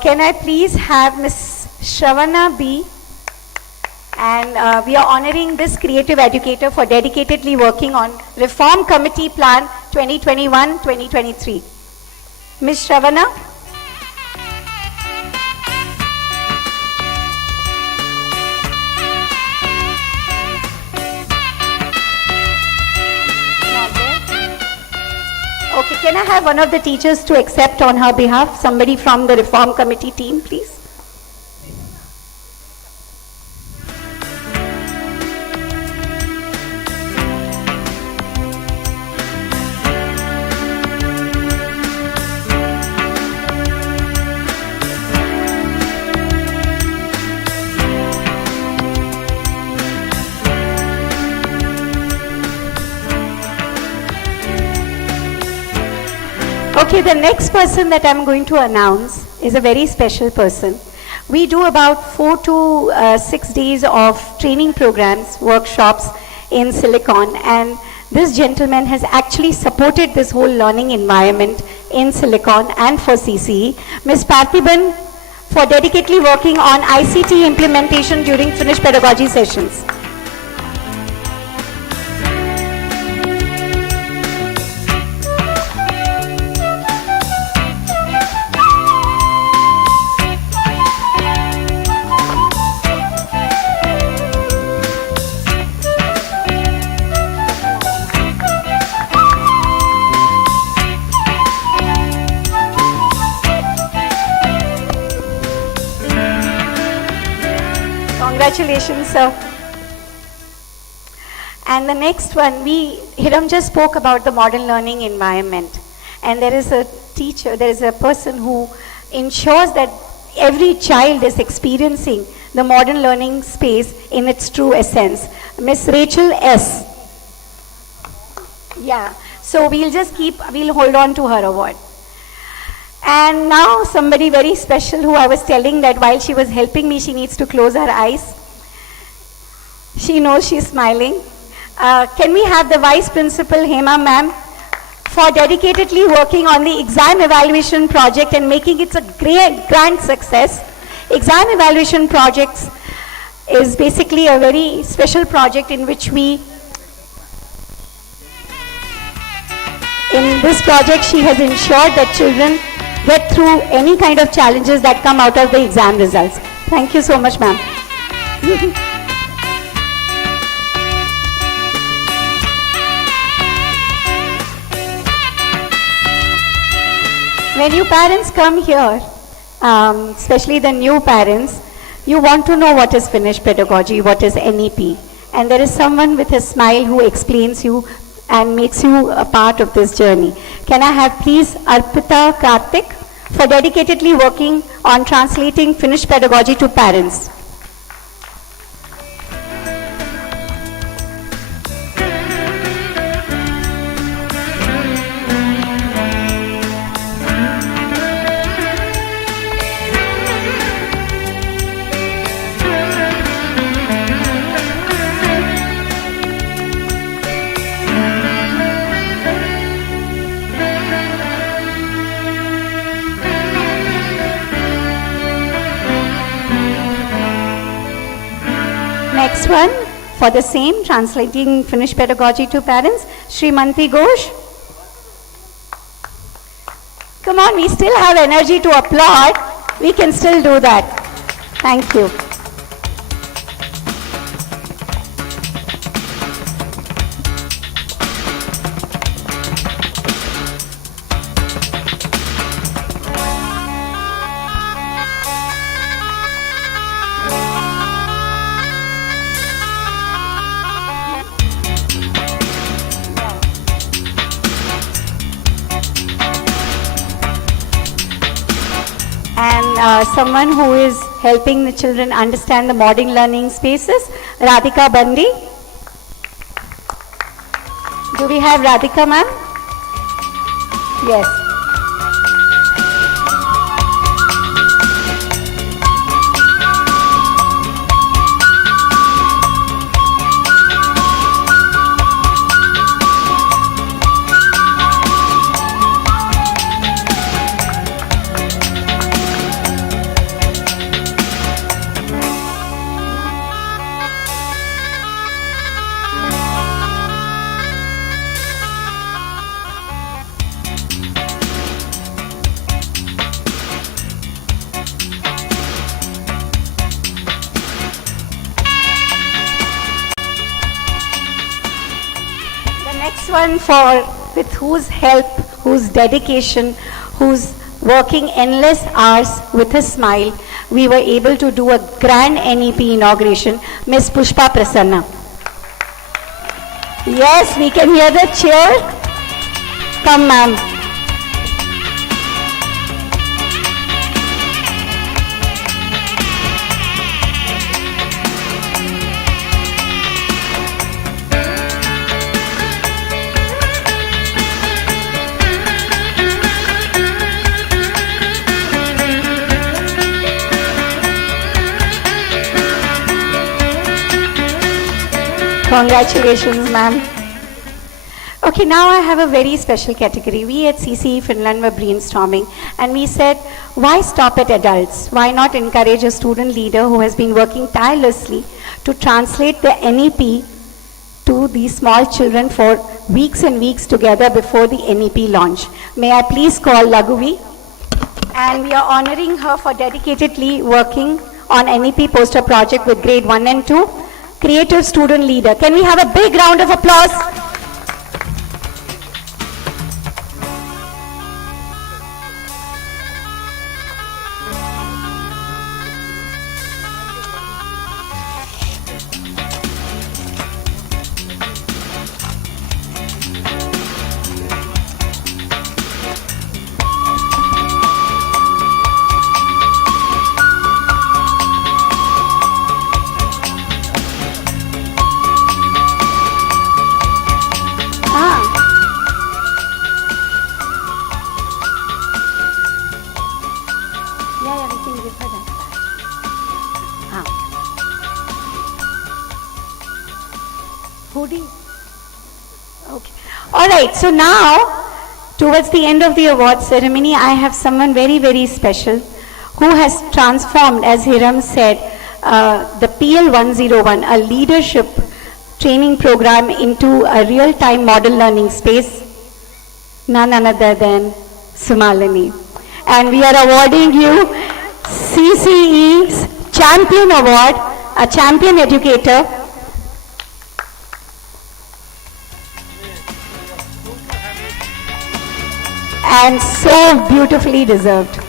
Can I please have Ms. Shravana B And we are honoring this creative educator for dedicatedly working on Reform Committee Plan 2021-2023. Ms. Shravana. Okay, can I have one of the teachers to accept on her behalf? Somebody from the Reform Committee team, please. Okay, the next person that I'm going to announce is a very special person. We do about 4 to 6 days of training programs, workshops in Silicon, and this gentleman has actually supported this whole learning environment in Silicon and for CCE. Ms. Parthiban, for dedicatedly working on ICT implementation during Finnish pedagogy sessions. Congratulations, sir. And the next one, Heramb just spoke about the modern learning environment. And there is a teacher, there is a person who ensures that every child is experiencing the modern learning space in its true essence. Miss Rachel S. Yeah, so we'll hold on to her award. And now somebody very special who I was telling that while she was helping me, she needs to close her eyes. She knows she's smiling. Can we have the Vice Principal, Hema ma'am, for dedicatedly working on the exam evaluation project and making it a great, grand success. Exam evaluation projects is basically a very special project in which in this project she has ensured that children get through any kind of challenges that come out of the exam results. Thank you so much, ma'am. When you parents come here, especially the new parents, you want to know what is Finnish pedagogy, what is NEP. And there is someone with a smile who explains you and makes you a part of this journey. Can I have please Arpita Karthik for dedicatedly working on translating Finnish pedagogy to parents. Next one, for the same, translating Finnish pedagogy to parents, Srimanti Ghosh. Come on, we still have energy to applaud. We can still do that. Thank you. Someone who is helping the children understand the modern learning spaces, Radhika Bandi. Do we have Radhika ma'am? Yes. next one with whose help, whose dedication, whose working endless hours with a smile, we were able to do a grand NEP inauguration, Miss Pushpa Prasanna. Yes, we can hear the cheer. Come, ma'am. Congratulations, ma'am. Okay, now I have a very special category. We at CCE Finland were brainstorming and we said, why stop at adults? Why not encourage a student leader who has been working tirelessly to translate the NEP to these small children for weeks and weeks together before the NEP launch? May I please call Laghuvi? And we are honoring her for dedicatedly working on NEP poster project with grade 1 and 2. Creative student leader. Can we have a big round of applause? Alright, so now, towards the end of the award ceremony, I have someone very, very special who has transformed, as Heramb said, the PL 101, a leadership training program, into a real-time model learning space, none other than Sumalini. And we are awarding you CCE's Champion Award, a champion educator. And so beautifully deserved.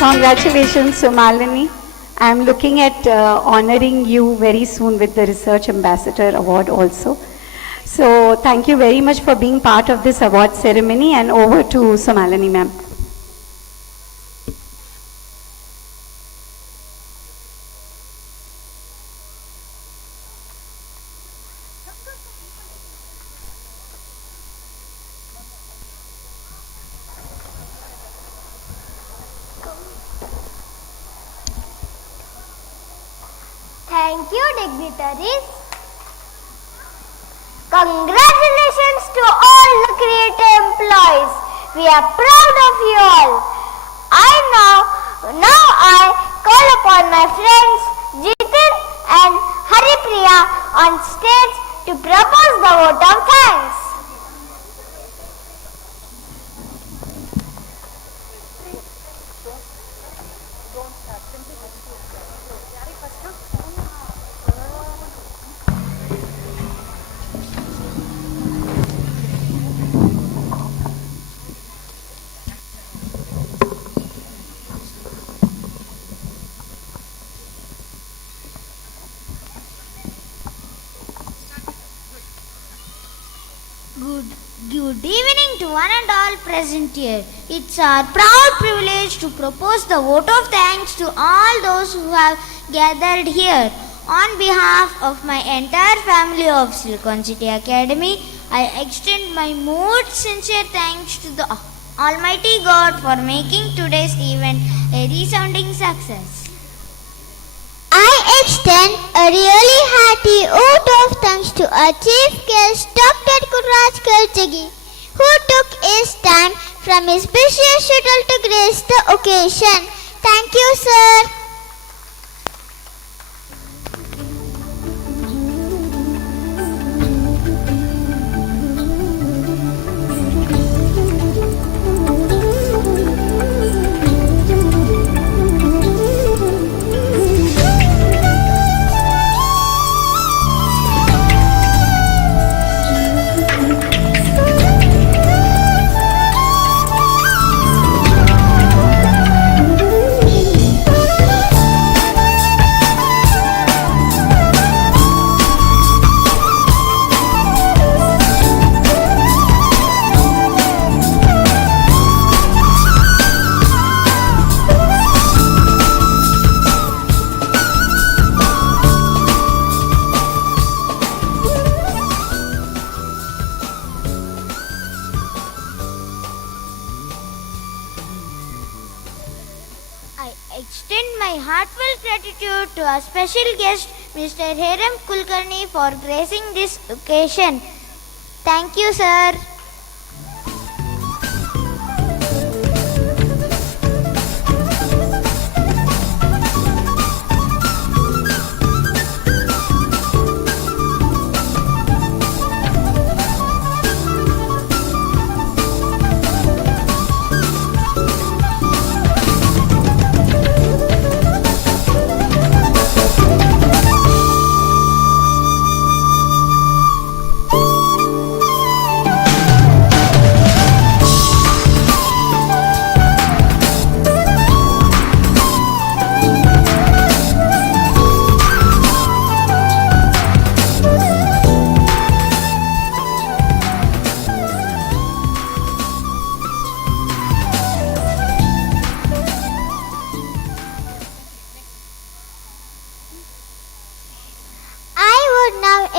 Congratulations, Sumalini. I am looking at honoring you very soon with the Research Ambassador Award also. So thank you very much for being part of this award ceremony, and over to Sumalini ma'am. Thank you, dignitaries. Congratulations to all the creative employees. We are proud of you all. Now I call upon my friends Jitin and Haripriya on stage to propose the vote of thanks. Good evening to one and all present here. It's our proud privilege to propose the vote of thanks to all those who have gathered here. On behalf of my entire family of Silicon City Academy, I extend my most sincere thanks to the Almighty God for making today's event a resounding success. I extend a really hearty vote of thanks to our chief guest, Dr. Gururaj Karajagi, who took his time from his busy schedule to grace the occasion. Thank you, sir. I extend my heartfelt gratitude to our special guest, Mr. Heramb Kulkarni, for gracing this occasion. Thank you, sir.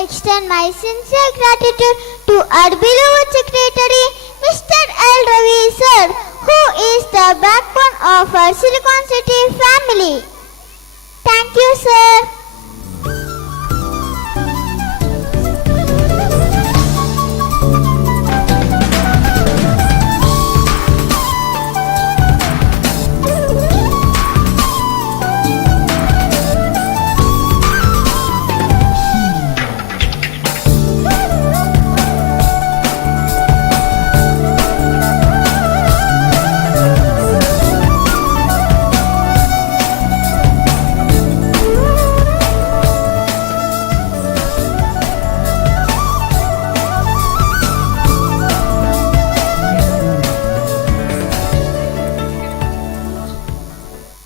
Extend my sincere gratitude to our beloved secretary, Mr. L. Ravi sir, who is the backbone of our Silicon City family. Thank you, sir.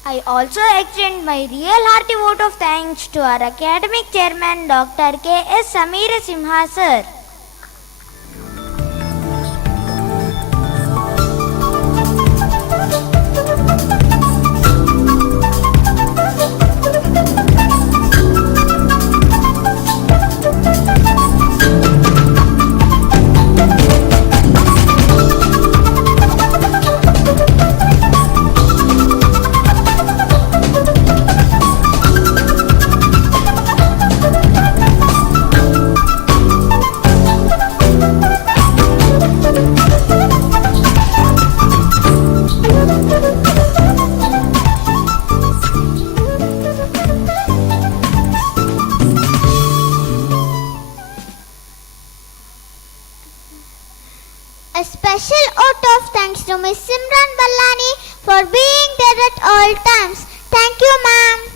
I also extend my real hearty vote of thanks to our academic chairman, Dr. S Sameera Simha sir. A special vote of thanks to Ms. Simran Ballani for being there at all times. Thank you, ma'am.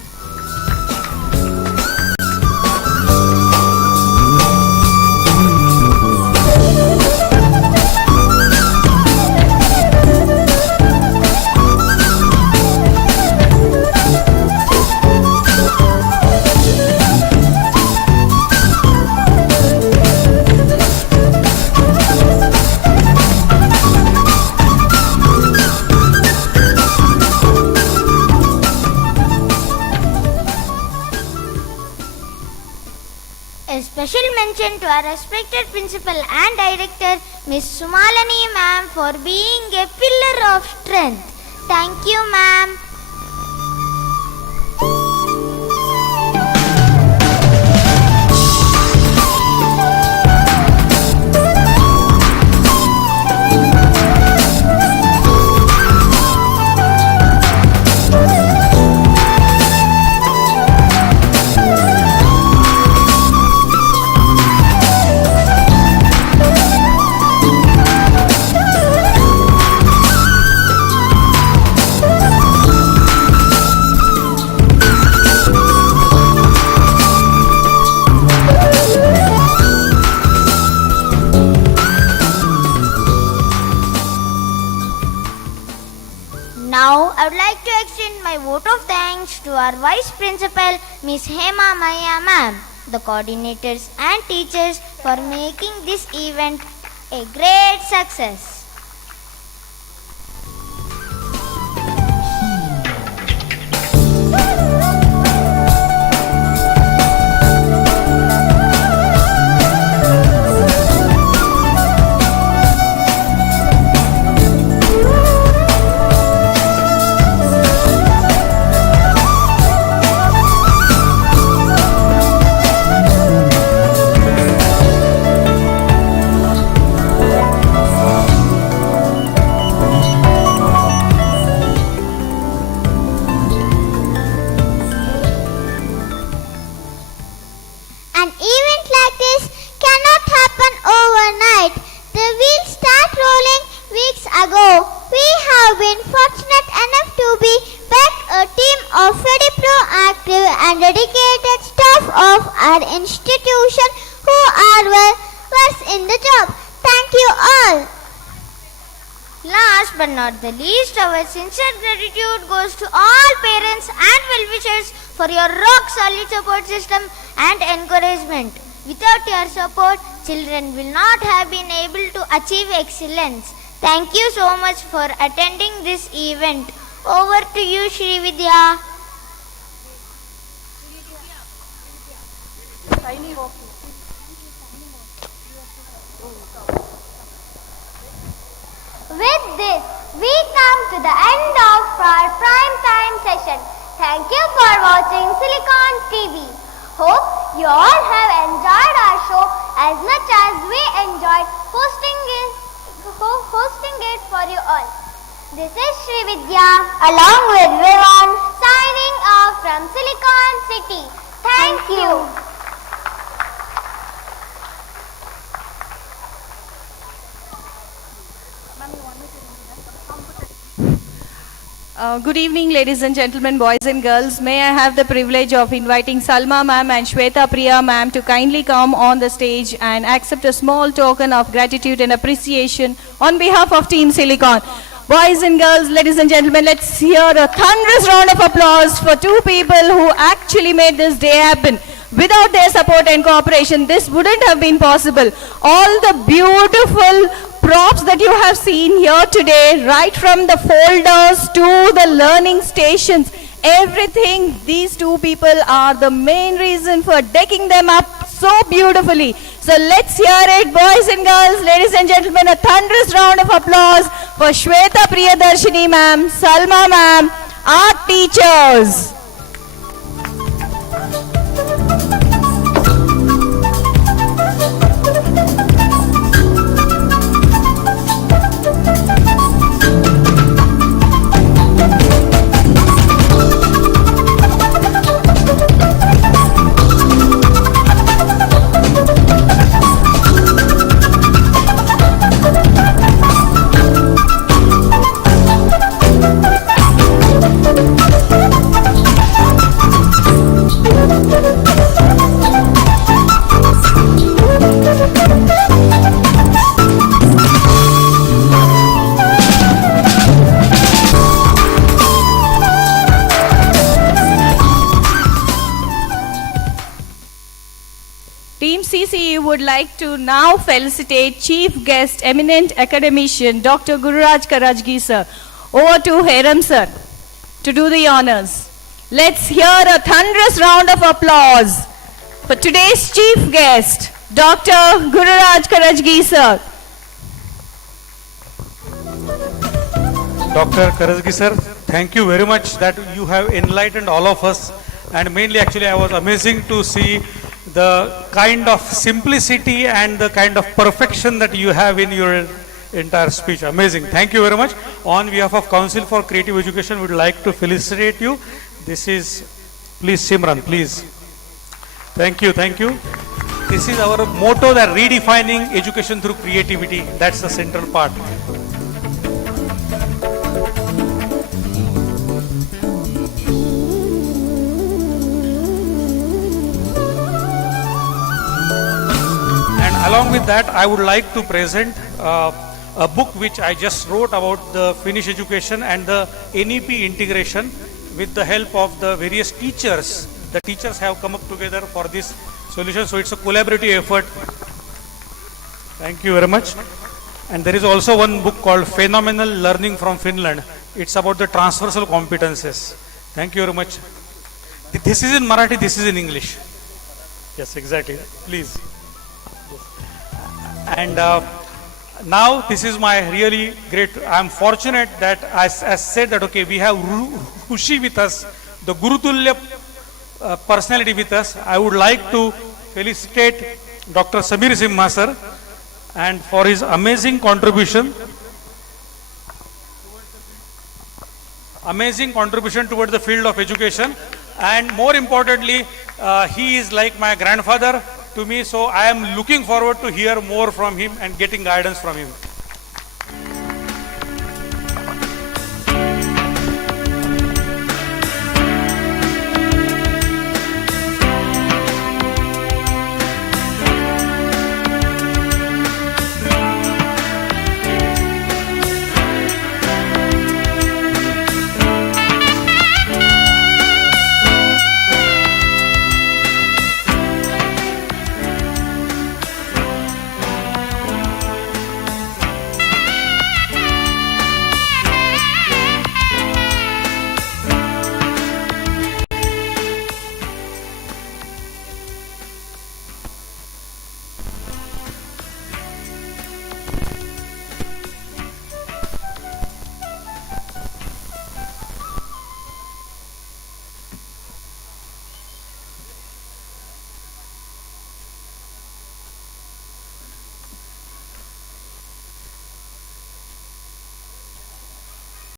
A special mention to our respected principal and director, Ms. Sumalini ma'am, for being a pillar of strength. Thank you, ma'am. I would like to extend my vote of thanks to our Vice Principal, Ms. Hema Maya Ma'am, the coordinators and teachers for making this event a great success. An event like this cannot happen overnight. The wheels start rolling weeks ago. We have been fortunate enough to be back a team of very proactive and dedicated staff of our institution who are well versed in the job. Thank you all. Last but not the least, our sincere gratitude goes to all parents and well-wishers for your rock-solid support system and encouragement. Without your support, children will not have been able to achieve excellence. Thank you so much for attending this event. Over to you, Shri Vidya. With this, we come to the end of our prime time session. Thank you for watching Silicon TV. Hope you all have enjoyed our show as much as we enjoyed hosting it for you all. This is Shri Vidya along with Vivan signing off from Silicon City. Thank you. Good evening, ladies and gentlemen, boys and girls. May I have the privilege of inviting Salma ma'am and Shweta Priya ma'am to kindly come on the stage and accept a small token of gratitude and appreciation on behalf of Team Silicon. Boys and girls, ladies and gentlemen, let's hear a thunderous round of applause for two people who actually made this day happen. Without their support and cooperation, this wouldn't have been possible. All the beautiful props that you have seen here today, right from the folders to the learning stations, everything, these two people are the main reason for decking them up so beautifully. So let's hear it, boys and girls, ladies and gentlemen, a thunderous round of applause for Shweta Priyadarshini ma'am, Salma ma'am, our teachers. Team CCE would like to now felicitate Chief Guest, Eminent Academician, Dr. Gururaj Karajagi sir. Over to Heramb sir to do the honors. Let's hear a thunderous round of applause for today's Chief Guest, Dr. Gururaj Karajagi sir. Dr. Karajagi sir, thank you very much that you have enlightened all of us, and mainly actually I was amazing to see the kind of simplicity and the kind of perfection that you have in your entire speech. Amazing. Thank you very much. On behalf of Council for Creative Education, we would like to felicitate you. This is, please Simran, please. Thank you, thank you. This is our motto, that redefining education through creativity. That's the central part. Along with that, I would like to present a book which I just wrote about the Finnish education and the NEP integration with the help of the various teachers. The teachers have come up together for this solution, so it's a collaborative effort. Thank you very much. And there is also one book called Phenomenal Learning from Finland. It's about the transversal competences. Thank you very much. This is in Marathi, this is in English. Yes, exactly. Please. And now this is my really great, I am fortunate that I said that, okay, we have Rushi with us, the Gurutulya personality with us. I would like to felicitate Dr. Sameera Simha sir and for his amazing contribution towards the field of education, and more importantly he is like my grandfather to me, so I am looking forward to hear more from him and getting guidance from him.